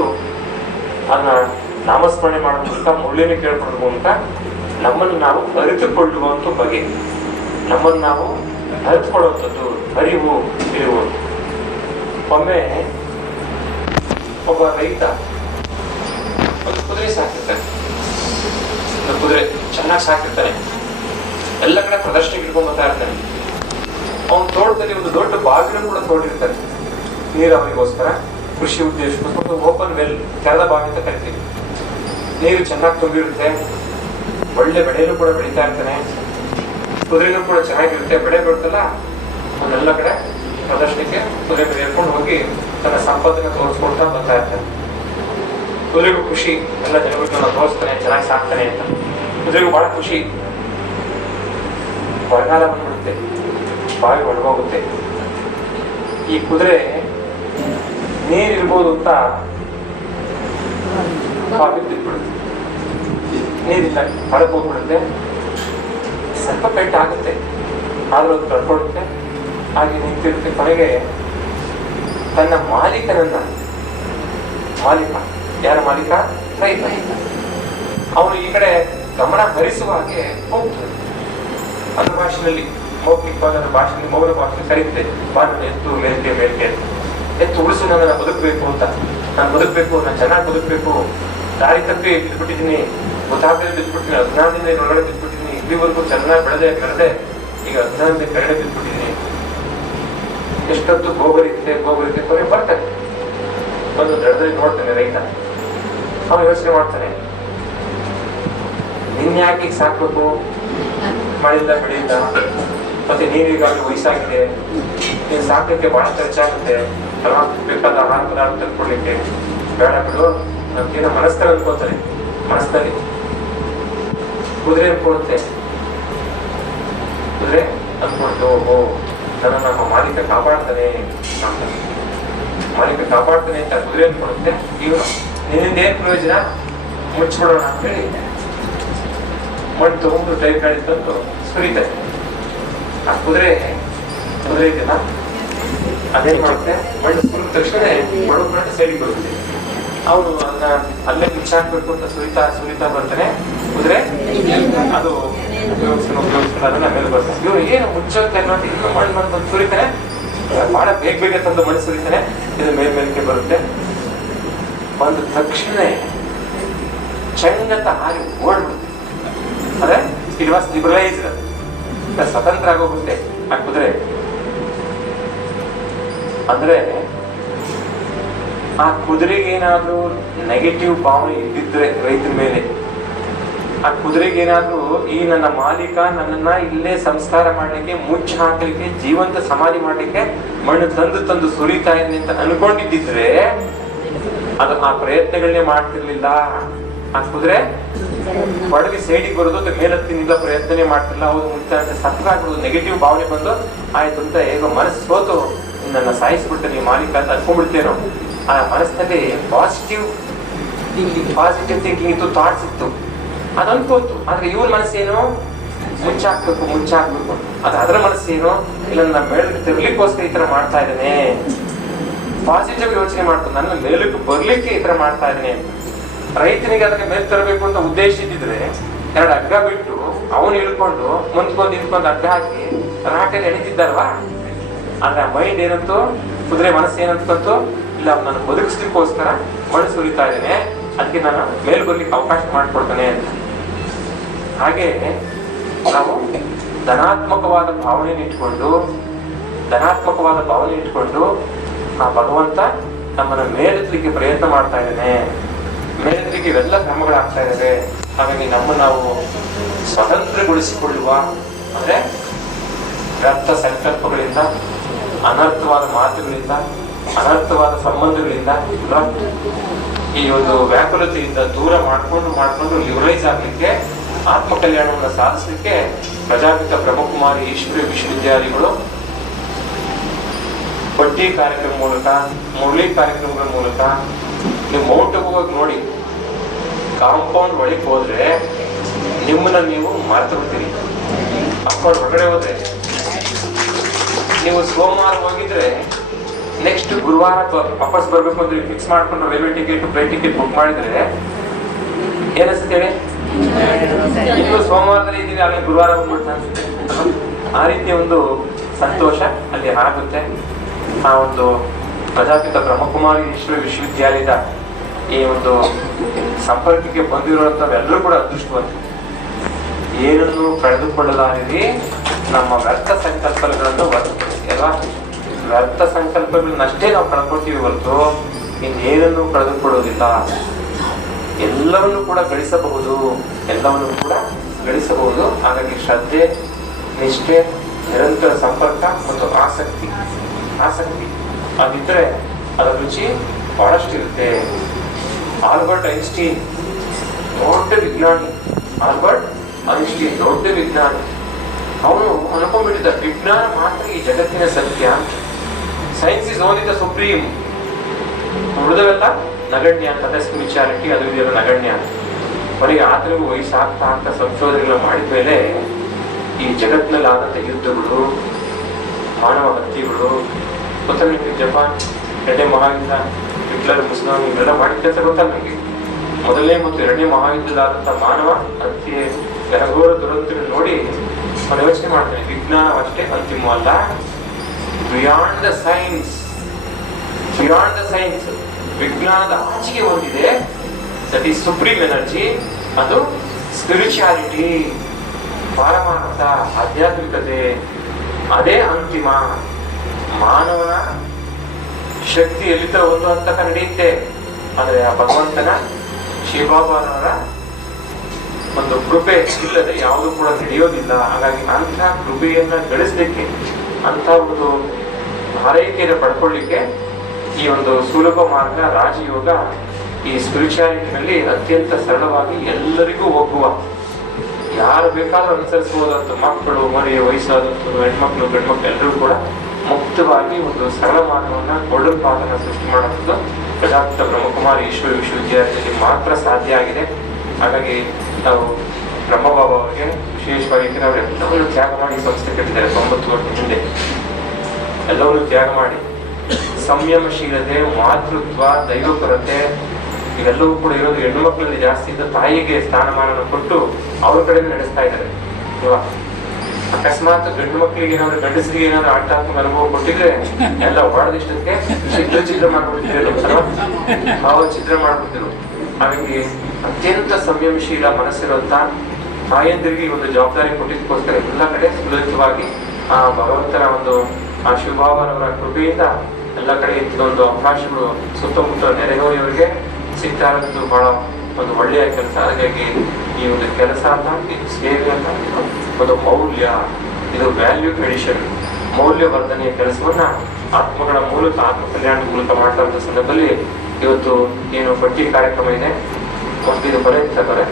ಅದನ್ನ ನಾಮಸ್ಮರಣೆ ಮಾಡೋ ಮೂಲಕ, ಮೌಲ್ಯನ ಕೇಳ್ಕೊಳ್ಳೋ ಮೂಲಕ ನಮ್ಮನ್ನು ನಾವು ಅರಿತುಕೊಳ್ಳುವಂತ ಬಗೆ, ನಮ್ಮನ್ನು ನಾವು ಅರಿತುಕೊಳ್ಳುವಂಥದ್ದು ಅರಿವು ಇರುವು. ಒಮ್ಮೆ ಒಬ್ಬ ರೈತ ಒಂದು ಕುದುರೆ ಸಾಕಿರ್ತಾನೆ. ಒಂದು ಕುದುರೆ ಚೆನ್ನಾಗಿ ಸಾಕಿರ್ತಾನೆ. ಎಲ್ಲ ಕಡೆ ಪ್ರದರ್ಶನಕ್ಕೆ ಇಟ್ಕೊಂಡ್ ಬರ್ತಾ ಇರ್ತಾನೆ. ಅವನ ತೋಟದಲ್ಲಿ ಒಂದು ದೊಡ್ಡ ಬಾವಿಯನ್ನು ಕೂಡ ತೋಡಿರ್ತಾನೆ. ನೀರಾವರಿಗೋಸ್ಕರ, ಕೃಷಿ ಉದ್ದೇಶಕ್ಕೋಸ್ಕರ ಓಪನ್ ವೆಲ್, ತೆರೆದ ಬಾವಿ ಅಂತ ಕರಿತೀವಿ. ನೀರು ಚೆನ್ನಾಗಿ ತುಂಬಿರುತ್ತೆ. ಒಳ್ಳೆ ಬೆಳೆಯಲು ಕೂಡ ಬೆಳೀತಾ ಇರ್ತಾನೆ. ಕುದುರೆನೂ ಕೂಡ ಚೆನ್ನಾಗಿರುತ್ತೆ. ಬೆಳೆ ಬರುತ್ತಲ್ಲ ಅವನ್ನೆಲ್ಲ ಕಡೆ ಪ್ರದರ್ಶನಕ್ಕೆ ಕುದುರೆ ಮೇಲೆ ಏರ್ಕೊಂಡು ಹೋಗಿ ತನ್ನ ಸಂಪತ್ತನ್ನು ತೋರಿಸ್ಕೊಳ್ತಾ ಬರ್ತಾ ಇರ್ತಾನೆ. ಕುದುರೆಗೂ ಖುಷಿ, ಎಲ್ಲ ಜನಗಳು ತೋರಿಸ್ತಾನೆ, ಚೆನ್ನಾಗಿ ಸಾಕ್ತಾನೆ ಅಂತ. ಕುದುರೆಗೂ ಬಹಳ ಖುಷಿ. ಬರಗಾಲ ಬಂದ್ಬಿಡುತ್ತೆ, ಬಾವಿ ಒಣಗೋಗುತ್ತೆ. ಈ ಕುದುರೆ ನೀರಿರ್ಬೋದು ಅಂತ ಬಾವಿ ಬಿದ್ಬಿಡುತ್ತೆ. ನೀರಿಲ್ಲ, ಹೊರಗೆ ಹೋಗ್ಬಿಡುತ್ತೆ. ಸ್ವಲ್ಪ ಪೆಟ್ಟಾಗುತ್ತೆ, ಆದ್ರೂ ಅದು ಕಳ್ಕೊಡುತ್ತೆ. ಹಾಗೆ ನಿಂತಿರುತ್ತೆ. ಕೊನೆಗೆ ತನ್ನ ಮಾಲೀಕನನ್ನ, ಮಾಲೀಕ ಯಾರ ಮಾಲೀಕ? ರೈತ. ಅವನು ಈ ಕಡೆ ಗಮನ ಹರಿಸುವ ಹಾಗೆ ಹೋಗ್ತದೆ. ಅದ್ರ ಭಾಷೆಯಲ್ಲಿ, ಮೌಖಿಕವಾದ ಭಾಷೆಯಲ್ಲಿ, ಮೌನ ಭಾಷೆಯಲ್ಲಿ ಕರೀತೆ, ಬಾನ ಎತ್ತು ಮೇಲ್ಕೆ ಮೇಲ್ಕೆ ಎತ್ತು ಉಳಿಸು, ನನ್ನ ಬದುಕಬೇಕು ಅಂತ. ನಾನು ಬದುಕಬೇಕು, ನಾನು ಚೆನ್ನಾಗಿ ಬದುಕಬೇಕು. ದಾರಿ ತಪ್ಪಿ ಬಿದ್ದುಬಿಟ್ಟಿದ್ದೀನಿ, ಗೊತ್ತಾಗದೆ ಬಿದ್ದುಬಿಟ್ಟಿದ್ದೀನಿ, ಅಜ್ಞಾನದಿಂದ ಒಳಗಡೆ ಬಿದ್ದುಬಿಟ್ಟಿದ್ದೀನಿ. ಇಲ್ಲಿವರೆಗೂ ಚೆನ್ನಾಗಿ ಬೆಳೆದೆ ಈಗ ಅಜ್ಞಾನದಿಂದ ಕೆಳಗಡೆ ಬಿದ್ದುಬಿಟ್ಟಿದ್ದೀನಿ. ಎಷ್ಟೊತ್ತು ಗೋಬರಿತೆ ಕೊನೆ ಬರ್ತಾನೆ. ಒಂದು ದಡದಲ್ಲಿ ನೋಡ್ತಾನೆ ರೈತ. ಅವನು ಯೋಚನೆ ಮಾಡ್ತಾನೆ, ನಿನ್ ಯಾಕೆ ಸಾಕ್ಬೇಕು? ಮಳೆಯಿಂದ ಬೆಳೆಯಿಂದ ಮತ್ತೆ ನೀರಿಗಾಗಲೂ ವಯಸ್ಸಾಗಿದೆ, ನೀನ್ ಸಾಕಲಿಕ್ಕೆ ಬಹಳ ಖರ್ಚಾಗುತ್ತೆ ಅಲ್ವಾ? ಬೇಕಾದ ಆಹಾರ ಪದಾರ್ಥ ತಂದ್ಕೊಡ್ಲಿಕ್ಕೆ ಬೇಡ ಬಿಡು. ನಮ್ಗೇನೋ ಮನಸ್ಸಲ್ಲಿ ಅನ್ಕೋತಾನೆ. ಮನಸ್ಸಲ್ಲಿ ಕುದುರೆ ಅನ್ಕೊಳುತ್ತೆ. ಕುದುರೆ ಅನ್ಕೊಳ್ತು, ಓಹೋ ನನ್ನ ನಮ್ಮ ಮಾಲೀಕ ಕಾಪಾಡ್ತಾನೆ ಅಂತ. ಮಾಲೀಕ ಕಾಪಾಡ್ತಾನೆ ಅಂತ ಕುದುರೆ ಅನ್ಕೊಳುತ್ತೆ. ಇವನು ನಿನ್ನಿಂದ ಏನ್ ಪ್ರಯೋಜನ, ಮುಚ್ಚಿಬಿಡೋಣ ಅಂತ ಹೇಳಿ ಮಣ್ಣು ತಗೊಂಡು ಟೈರ್ ಗಾಡಿ ತಂದು ಸುರಿತಾರೆ. ಆ ಕುದುರೆ ಇದೆಯಲ್ಲ, ಅದೇನ್ ಮಾಡುತ್ತೆ, ಮಣ್ಣು ಸುರಿದ ತಕ್ಷಣ ಮಣ್ಣು ಸೈಡಿಗೆ ಬರುತ್ತೆ. ಅವನು ಅದನ್ನ ಅಲ್ಲೇ ಮುಚ್ಚಾಕ್ಬೇಕು ಅಂತ ಸುರಿತಾ ಬರ್ತಾನೆ. ಕುದುರೆ ಅದು ಉಪಯೋಗಿಸ್ಕೊಂಡು ಅದನ್ನ ಮೇಲೆ ಬರ್ತಾನೆ. ಇವ್ರು ಏನು ಮುಚ್ಚೋಕೆ ನೋಡಿ, ಇನ್ನೂ ಮಣ್ಣು ಬಂದು ಸುರಿತಾನೆ. ಬಹಳ ಬೇಗ ತಂದು ಮಣ್ಣು ಸುರಿತಾನೆ. ಇದು ಮೇಲ್ಮೇಲಕ್ಕೆ ಬರುತ್ತೆ. ಬಂದ ತಕ್ಷಣ ಚಂಡತ ಹಾರಿ ಓಡ್ಬಿಡುತ್ತೆ. ಅಂದ್ರೆ ಇಟ್ ವಾಸ್ ಲಿಬರಲೈಸ್ಡ್, ಸ್ವತಂತ್ರ ಆಗೋಗುತ್ತೆ ಆ ಕುದುರೆ. ಅಂದ್ರೆ ಆ ಕುದುರೆಗೆ ಏನಾದ್ರೂ ನೆಗೆಟಿವ್ ಭಾವನೆ ಇದ್ದಿದ್ರೆ ರೈತರ ಮೇಲೆ, ಆ ಕುದುರೆಗೆ ಏನಾದ್ರೂ ಈ ನನ್ನ ಮಾಲೀಕ ನನ್ನನ್ನ ಇಲ್ಲೇ ಸಂಸ್ಕಾರ ಮಾಡ್ಲಿಕ್ಕೆ, ಮುಚ್ಚಿ ಹಾಕಲಿಕ್ಕೆ, ಜೀವಂತ ಸಮಾಧಿ ಮಾಡ್ಲಿಕ್ಕೆ ಮಣ್ಣು ತಂದು ಸುರಿತಾ ಇದೆ ಅಂತ ಅನ್ಕೊಂಡಿದ್ದಿದ್ರೆ ಅದು ಆ ಪ್ರಯತ್ನಗಳನ್ನೇ ಮಾಡ್ತಿರ್ಲಿಲ್ಲ. ಆ ಕುದುರೆ ಹೊಡವಿ ಸೈಡಿಗೆ ಬರೋದು, ಮೇಲತ್ತಿನಿಂದ ಪ್ರಯತ್ನನೇ ಮಾಡ್ತಿಲ್ಲ. ಹೌದು ಮುಚ್ಚ ಸತ್ತರಾಗ್ಬಿಡೋದು, ನೆಗೆಟಿವ್ ಭಾವನೆ ಬಂದು ಆಯ್ತು ಅಂತ ಹೇಗೋ ಮನಸ್ಸು ಸೋತು ನನ್ನ ಸಾಯಿಸ್ಬಿಟ್ಟೆ ನೀವು ಮಾಲೀಕ ಅಂತ ಅನ್ಕೊಂಡ್ಬಿಡ್ತೇನೋ. ಆ ಮನಸ್ಸಿನಲ್ಲಿ ಪಾಸಿಟಿವ್ ಥಿಂಕಿಂಗ್ ಇತ್ತು, ಥಾಟ್ಸ್ ಇತ್ತು, ಅದು ಅನ್ಕೋತು. ಆದ್ರೆ ಇವ್ರ ಮನಸ್ಸೇನು, ಮುಚ್ಚಾಕ್ಬೇಕು. ಅದು ಅದರ ಮನಸ್ಸೇನು, ಇಲ್ಲ ನನ್ನ ಮೇಲಕ್ಕೆ ತಿರ್ಲಿಕ್ಕೋಸ್ಕರ ಈ ತರ ಮಾಡ್ತಾ ಇದ್ದೇನೆ. ಪಾಸಿಟಿವ್ ಯೋಚನೆ ಮಾಡ್ತಾನೆ, ನನ್ನ ಮೇಲಕ್ಕೆ ಬರ್ಲಿಕ್ಕೆ ಈ ತರ ಮಾಡ್ತಾ ಇದ್ದೇನೆ. ರೈತನಿಗೆ ಅದಕ್ಕೆ ಮೇಲೆ ತರಬೇಕು ಅಂತ ಉದ್ದೇಶ ಇದ್ದಿದ್ರೆ ಎರಡು ಹಗ್ಗ ಬಿಟ್ಟು ಅವನು ಇಳ್ಕೊಂಡು ಮುಂದ್ಕೊಂಡು ಹಗ್ಗ ಹಾಕಿ ರಾಟೆಯಲ್ಲಿ ಎಣಿತಿದ್ದಾರವಾ. ಆದ್ರೆ ಆ ಮೈಂಡ್ ಏನಂತು, ಕುದುರೆ ಮನಸ್ಸು ಏನಂತಂತು, ಇಲ್ಲ ನಾನು ಬದುಕಿಸ್ಲಿಕ್ಕೋಸ್ಕರ ಮಣ್ಣು ಸುರಿತಾ ಇದ್ದೇನೆ, ಅದಕ್ಕೆ ನಾನು ಮೇಲ್ ಬರ್ಲಿಕ್ಕೆ ಅವಕಾಶ ಮಾಡಿಕೊಡ್ತಾನೆ ಅಂತ. ಹಾಗೆ ನಾವು ಧನಾತ್ಮಕವಾದ ಭಾವನೆ ಇಟ್ಕೊಂಡು ಆ ಭಗವಂತ ನಮ್ಮನ್ನ ಮೇಲೆತ್ತಲಿಕ್ಕೆ ಪ್ರಯತ್ನ ಮಾಡ್ತಾ ಇದ್ದೇನೆ, ಮೇಲೆತ್ತಲಿಕ್ಕೆ ಇವೆಲ್ಲ ಕ್ರಮಗಳಾಗ್ತಾ ಇದ್ದಾವೆ. ಹಾಗಾಗಿ ನಾವು ಸ್ವತಂತ್ರಗೊಳಿಸಿಕೊಳ್ಳುವ, ಅಂದ್ರೆ ವ್ಯರ್ಥ ಸಂಕಲ್ಪಗಳಿಂದ, ಅನರ್ಥವಾದ ಮಾತುಗಳಿಂದ, ಅನರ್ಥವಾದ ಸಂಬಂಧಗಳಿಂದ, ಈ ಒಂದು ವ್ಯಾಕುಲತೆಯಿಂದ ದೂರ ಮಾಡ್ಕೊಂಡು ಲಿಬರಲೈಸ್ ಆಗ್ಲಿಕ್ಕೆ, ಆತ್ಮಕಲ್ಯಾಣವನ್ನು ಸಾಧಿಸಲಿಕ್ಕೆ ಪ್ರಜಾಪಿತ ಬ್ರಹ್ಮಕುಮಾರಿ ಈಶ್ವರೀಯ ವಿಶ್ವವಿದ್ಯಾಲಯಗಳು ಬಡ್ಡಿ ಕಾರ್ಯಕ್ರಮ ಮೂಲಕ, ಮುರಳಿ ಕಾರ್ಯಕ್ರಮಗಳ ಮೂಲಕ, ನೀವು ಮೌಂಟ್ ಹೋಗಿ ನೋಡಿ, ಕಾಂಪೌಂಡ್ ಒಳಗೆ ಹೋದ್ರೆ ನಿಮ್ಮನ್ನ ನೀವು ಮರೆತು ಬಿಡ್ತೀರಿ. ಕಾಂಪೌಂಡ್ ಹೊರಗಡೆ ಹೋದ್ರೆ, ನೀವು ಸೋಮವಾರ ಹೋಗಿದ್ರೆ ನೆಕ್ಸ್ಟ್ ಗುರುವಾರ ವಾಪಸ್ ಬರ್ಬೇಕು ಅಂದ್ರೆ ಫಿಕ್ಸ್ ಮಾಡ್ಕೊಂಡು railway ticket, flight ticket book ಮಾಡಿದ್ರೆ ಏನಿಸುತ್ತೆ ಹೇಳಿ, ಇನ್ನು ಸೋಮವಾರದಲ್ಲಿ ಇದ್ದೀವಿ, ಅಲ್ಲಿ ಗುರುವಾರ ಬಂದ್ಬಿಟ್ಟು ಅನ್ಸುತ್ತೆ. ಆ ರೀತಿಯ ಒಂದು ಸಂತೋಷ ಅಲ್ಲಿ ಆಗುತ್ತೆ. ಆ ಒಂದು ಪ್ರಜಾಪಿತ ಬ್ರಹ್ಮಕುಮಾರಿ ಈಶ್ವರ ವಿಶ್ವವಿದ್ಯಾಲಯದ ಈ ಒಂದು ಸಂಪರ್ಕಕ್ಕೆ ಬಂದಿರುವಂತವೆಲ್ಲರೂ ಕೂಡ ಅದೃಷ್ಟವಂತರು. ಏನನ್ನು ಕಳೆದುಕೊಳ್ಳಲಾರಿ ನಮ್ಮ ವ್ಯರ್ಥ ಸಂಕಲ್ಪಗಳನ್ನು ಅಲ್ವಾ, ವ್ಯರ್ಥ ಸಂಕಲ್ಪಗಳನ್ನಷ್ಟೇ ನಾವು ಕಳ್ಕೊಳ್ತೀವಿ ಹೊರತು ಇನ್ನೇನನ್ನು ಕಳೆದುಕೊಳ್ಳೋದಿಲ್ಲ. ಎಲ್ಲವನ್ನು ಕೂಡ ಗಳಿಸಬಹುದು. ಹಾಗಾಗಿ ಶ್ರದ್ಧೆ, ನಿಷ್ಠೆ, ನಿರಂತರ ಸಂಪರ್ಕ ಮತ್ತು ಆಸಕ್ತಿ ಆಸಕ್ತಿ ಅದಿದ್ರೆ ಅದರ ರುಚಿ ಬಹಳಷ್ಟಿರುತ್ತೆ. ಆಲ್ಬರ್ಟ್ ಐನ್ಸ್ಟೀನ್ ದೊಡ್ಡ ವಿಜ್ಞಾನಿ, ಆಲ್ಬರ್ಟ್ ಐನ್ಸ್ಟೀನ್ ದೊಡ್ಡ ವಿಜ್ಞಾನಿ. ಅವನು ಅನ್ಕೊಂಡ್ಬಿಟ್ಟಿದ್ದ ವಿಜ್ಞಾನ ಮಾತ್ರ ಈ ಜಗತ್ತಿನ ಸತ್ಯ, science is only the supreme, ಉಳಿದವೆಲ್ಲ ನಗಣ್ಯ ಅಂತ, ಸ್ಪಿರಿಚುಯಾಲಿಟಿ ಅದು ಇದೆಲ್ಲ ನಗಣ್ಯ. ಅವರಿಗೆ ಆದ್ರೂ ವಯಸ್ಸಾಗ್ತಾ ಅಂತ ಸಂಶೋಧನೆಗಳು ಮಾಡಿದ ಮೇಲೆ ಈ ಜಗತ್ತಿನಲ್ಲಿ ಆದಂತ ಯುದ್ಧಗಳು, ಮಾನವ ಹತ್ಯೆಗಳು, ಗೊತ್ತಲ್ಲ ನಿಮಗೆ ಜಪಾನ್ 2ನೇ ಮಹಾಯುದ್ಧ, ಹಿಟ್ಲರ್ ಮುಸ್ಲಿಂ ಇವೆಲ್ಲ ಮಾಡಿದ ಕೆಲಸ ಗೊತ್ತಲ್ಲ ನನಗೆ. ಮೊದಲನೇ ಮತ್ತು 2ನೇ ಮಹಾಯುದ್ಧದಾದಂತ ಮಾನವ ಹತ್ಯೆ ಘನಘೋರ ದುರಂತ ನೋಡಿ ನಾನು ಯೋಚನೆ ಮಾಡ್ತೇನೆ, ವಿಜ್ಞಾನವಷ್ಟೇ ಅಂತಿಮವಲ್ಲ, beyond the science, beyond the science, ವಿಜ್ಞಾನದ ಆಚೆಗೆ ಒಂದಿದೆ, ದಟ್ ಈಸ್ ಸುಪ್ರೀಂ ಎನರ್ಜಿ, ಅದು ಸ್ಪಿರಿಚುಯಾಲಿಟಿ, ಪಾರಮಾರ್ಥ, ಆಧ್ಯಾತ್ಮಿಕತೆ, ಅದೇ ಅಂತಿಮ. ಮಾನವನ ಶಕ್ತಿ ಎಲ್ಲಿದ್ದ ಒಂದು ಹಂತಕ ನಡೆಯುತ್ತೆ, ಆದರೆ ಆ ಭಗವಂತನ ಶಿವಬಾಬಾರವರ ಒಂದು ಕೃಪೆ ಇಲ್ಲದೆ ಯಾವುದು ಕೂಡ ನಡೆಯೋದಿಲ್ಲ. ಹಾಗಾಗಿ ಅಂಥ ಕೃಪೆಯನ್ನ ಗಳಿಸ್ಲಿಕ್ಕೆ, ಅಂತ ಒಂದು ಆರೈಕೆಯನ್ನು ಪಡ್ಕೊಳ್ಳಿಕ್ಕೆ ಈ ಒಂದು ಸುಲಭ ಮಾರ್ಗ ರಾಜಯೋಗ, ಈ ಸ್ಪಿರಿಚುಯಾಲಿಟಿನಲ್ಲಿ ಅತ್ಯಂತ ಸರಳವಾಗಿ ಎಲ್ಲರಿಗೂ ಒಗ್ಗುವ, ಯಾರು ಬೇಕಾದ್ರೂ ಅನುಸರಿಸಬಹುದಂತ, ಮಕ್ಕಳು, ಮರಿ, ವಯಸ್ಸಾದಂಥವ್ರು, ಹೆಣ್ಮಕ್ಳು, ಗಂಡ್ಮಕ್ಳು ಎಲ್ಲರೂ ಕೂಡ ಮುಕ್ತವಾಗಿ ಒಂದು ಸರಳ ಮಾರ್ಗವನ್ನ ಗೋಲ್ಡನ್ ಪಾತನ್ನ ಸೃಷ್ಟಿ ಮಾಡೋದು ಪ್ರಜಾಪಿತ ಬ್ರಹ್ಮಕುಮಾರಿ ಈಶ್ವರ ವಿಶ್ವವಿದ್ಯಾಲಯದಲ್ಲಿ ಮಾತ್ರ ಸಾಧ್ಯ ಆಗಿದೆ. ಹಾಗಾಗಿ ನಾವು ಬ್ರಹ್ಮಬಾಬಾ ಅವರಿಗೆ ವಿಶೇಷವಾಗಿ ಅವರು ಎಲ್ಲವನ್ನೂ ತ್ಯಾಗ ಮಾಡಿ ಸಂಸ್ಥೆ ಕಟ್ಟಿದ್ದಾರೆ 90 ವರ್ಷ ಹಿಂದೆ. ಎಲ್ಲವನ್ನೂ ತ್ಯಾಗ ಮಾಡಿ ಸಂಯಮಶೀಲತೆ, ಮಾತೃತ್ವ, ದೈವಪರತೆ ಇವೆಲ್ಲವೂ ಕೂಡ ಇರೋದು ಹೆಣ್ಣು ಮಕ್ಕಳಲ್ಲಿ ಜಾಸ್ತಿ ಇದ್ದ ತಾಯಿಗೆ ಸ್ಥಾನಮಾನ ಕೊಟ್ಟು ಅವ್ರ ಕಡೆ ನಡೆಸ್ತಾ ಇದ್ದಾರೆ. ಅಲ್ವಾ? ಅಕಸ್ಮಾತ್ ಗಂಡು ಮಕ್ಕಳಿಗೆ ಏನಾದ್ರು, ಗಂಡಸರಿಗೆ ಏನಾದ್ರು ಆಧ್ಯಾತ್ಮಿಕ ಅನುಭವ ಕೊಟ್ಟಿದ್ರೆ ಎಲ್ಲ ಹೊಡೆದಿಷ್ಟಕ್ಕೆ ಚಿತ್ರ ಮಾಡ್ಬಿಡ್ತಿದ್ರು, ಭಾವಚಿತ್ರ ಮಾಡ್ಬಿಡ್ತಿದ್ರು. ಹಾಗಾಗಿ ಅತ್ಯಂತ ಸಂಯಮಶೀಲ ಮನಸ್ಸಿರುವಂತ ತಾಯಂದಿರಿಗೆ ಒಂದು ಜವಾಬ್ದಾರಿ ಕೊಟ್ಟಿದ್ದಕ್ಕೋಸ್ಕರ ಎಲ್ಲ ಕಡೆ ಸುಲಲಿತವಾಗಿ ಆ ಭಗವಂತನ ಒಂದು ಆ ಶಿವಬಾಬಾರವರ ಕೃಪೆಯಿಂದ ಎಲ್ಲ ಕಡೆ ಒಂದು ಅವಕಾಶಗಳು ಸುತ್ತಮುತ್ತ ನೆರೆಹೊರೆಯವರಿಗೆ ಸಿಗ್ತಾ ಇರೋದು ಬಹಳ ಒಂದು ಒಳ್ಳೆಯ ಕೆಲಸ. ಹಾಗಾಗಿ ಈ ಒಂದು ಕೆಲಸ ಅಂತ, ಇದು ಸೇವೆ ಅಂತ, ಒಂದು ಮೌಲ್ಯ, ಇದು ವ್ಯಾಲ್ಯೂ ಎಡಿಷನ್, ಮೌಲ್ಯವರ್ಧನೆಯ ಕೆಲಸವನ್ನ ಆತ್ಮಗಳ ಮೂಲಕ, ಆತ್ಮ ಕಲ್ಯಾಣದ ಮೂಲಕ ಮಾಡ್ತಾ ಇರೋ ಸಂದರ್ಭದಲ್ಲಿ ಇವತ್ತು ಏನು ಪಟ್ಟಿ ಕಾರ್ಯಕ್ರಮ ಇದೆ, ಒಂದು ಇದು ಬರೀತಾರೆ.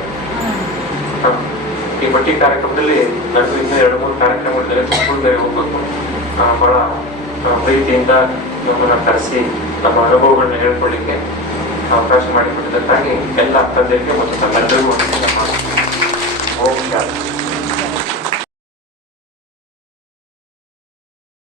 ಈ ಪಟ್ಟಿ ಕಾರ್ಯಕ್ರಮದಲ್ಲಿ ನನಗೂ ಇನ್ನೂ 2-3 ಕಾರ್ಯಕ್ರಮಗಳಿದ್ದಾರೆ, ಬೇರೆ ಹೋಗ್ಬೇಕು. ಬಹಳ ಪ್ರೀತಿಯಿಂದ ನಮ್ಮನ್ನ ಕರೆಸಿ ನಮ್ಮ ಅನುಭವಗಳನ್ನ ಹೇಳ್ಕೊಳ್ಳಿಕ್ಕೆ ಅವಕಾಶ ಮಾಡಿಕೊಟ್ಟಿದ್ದಕ್ಕಾಗಿ ಎಲ್ಲ ಅಕ್ಕಂದರಿಗೆ ಮತ್ತು ತಮ್ಮೆಲ್ಲರಿಗೂ ಓಂ ಶಾಂತಿ.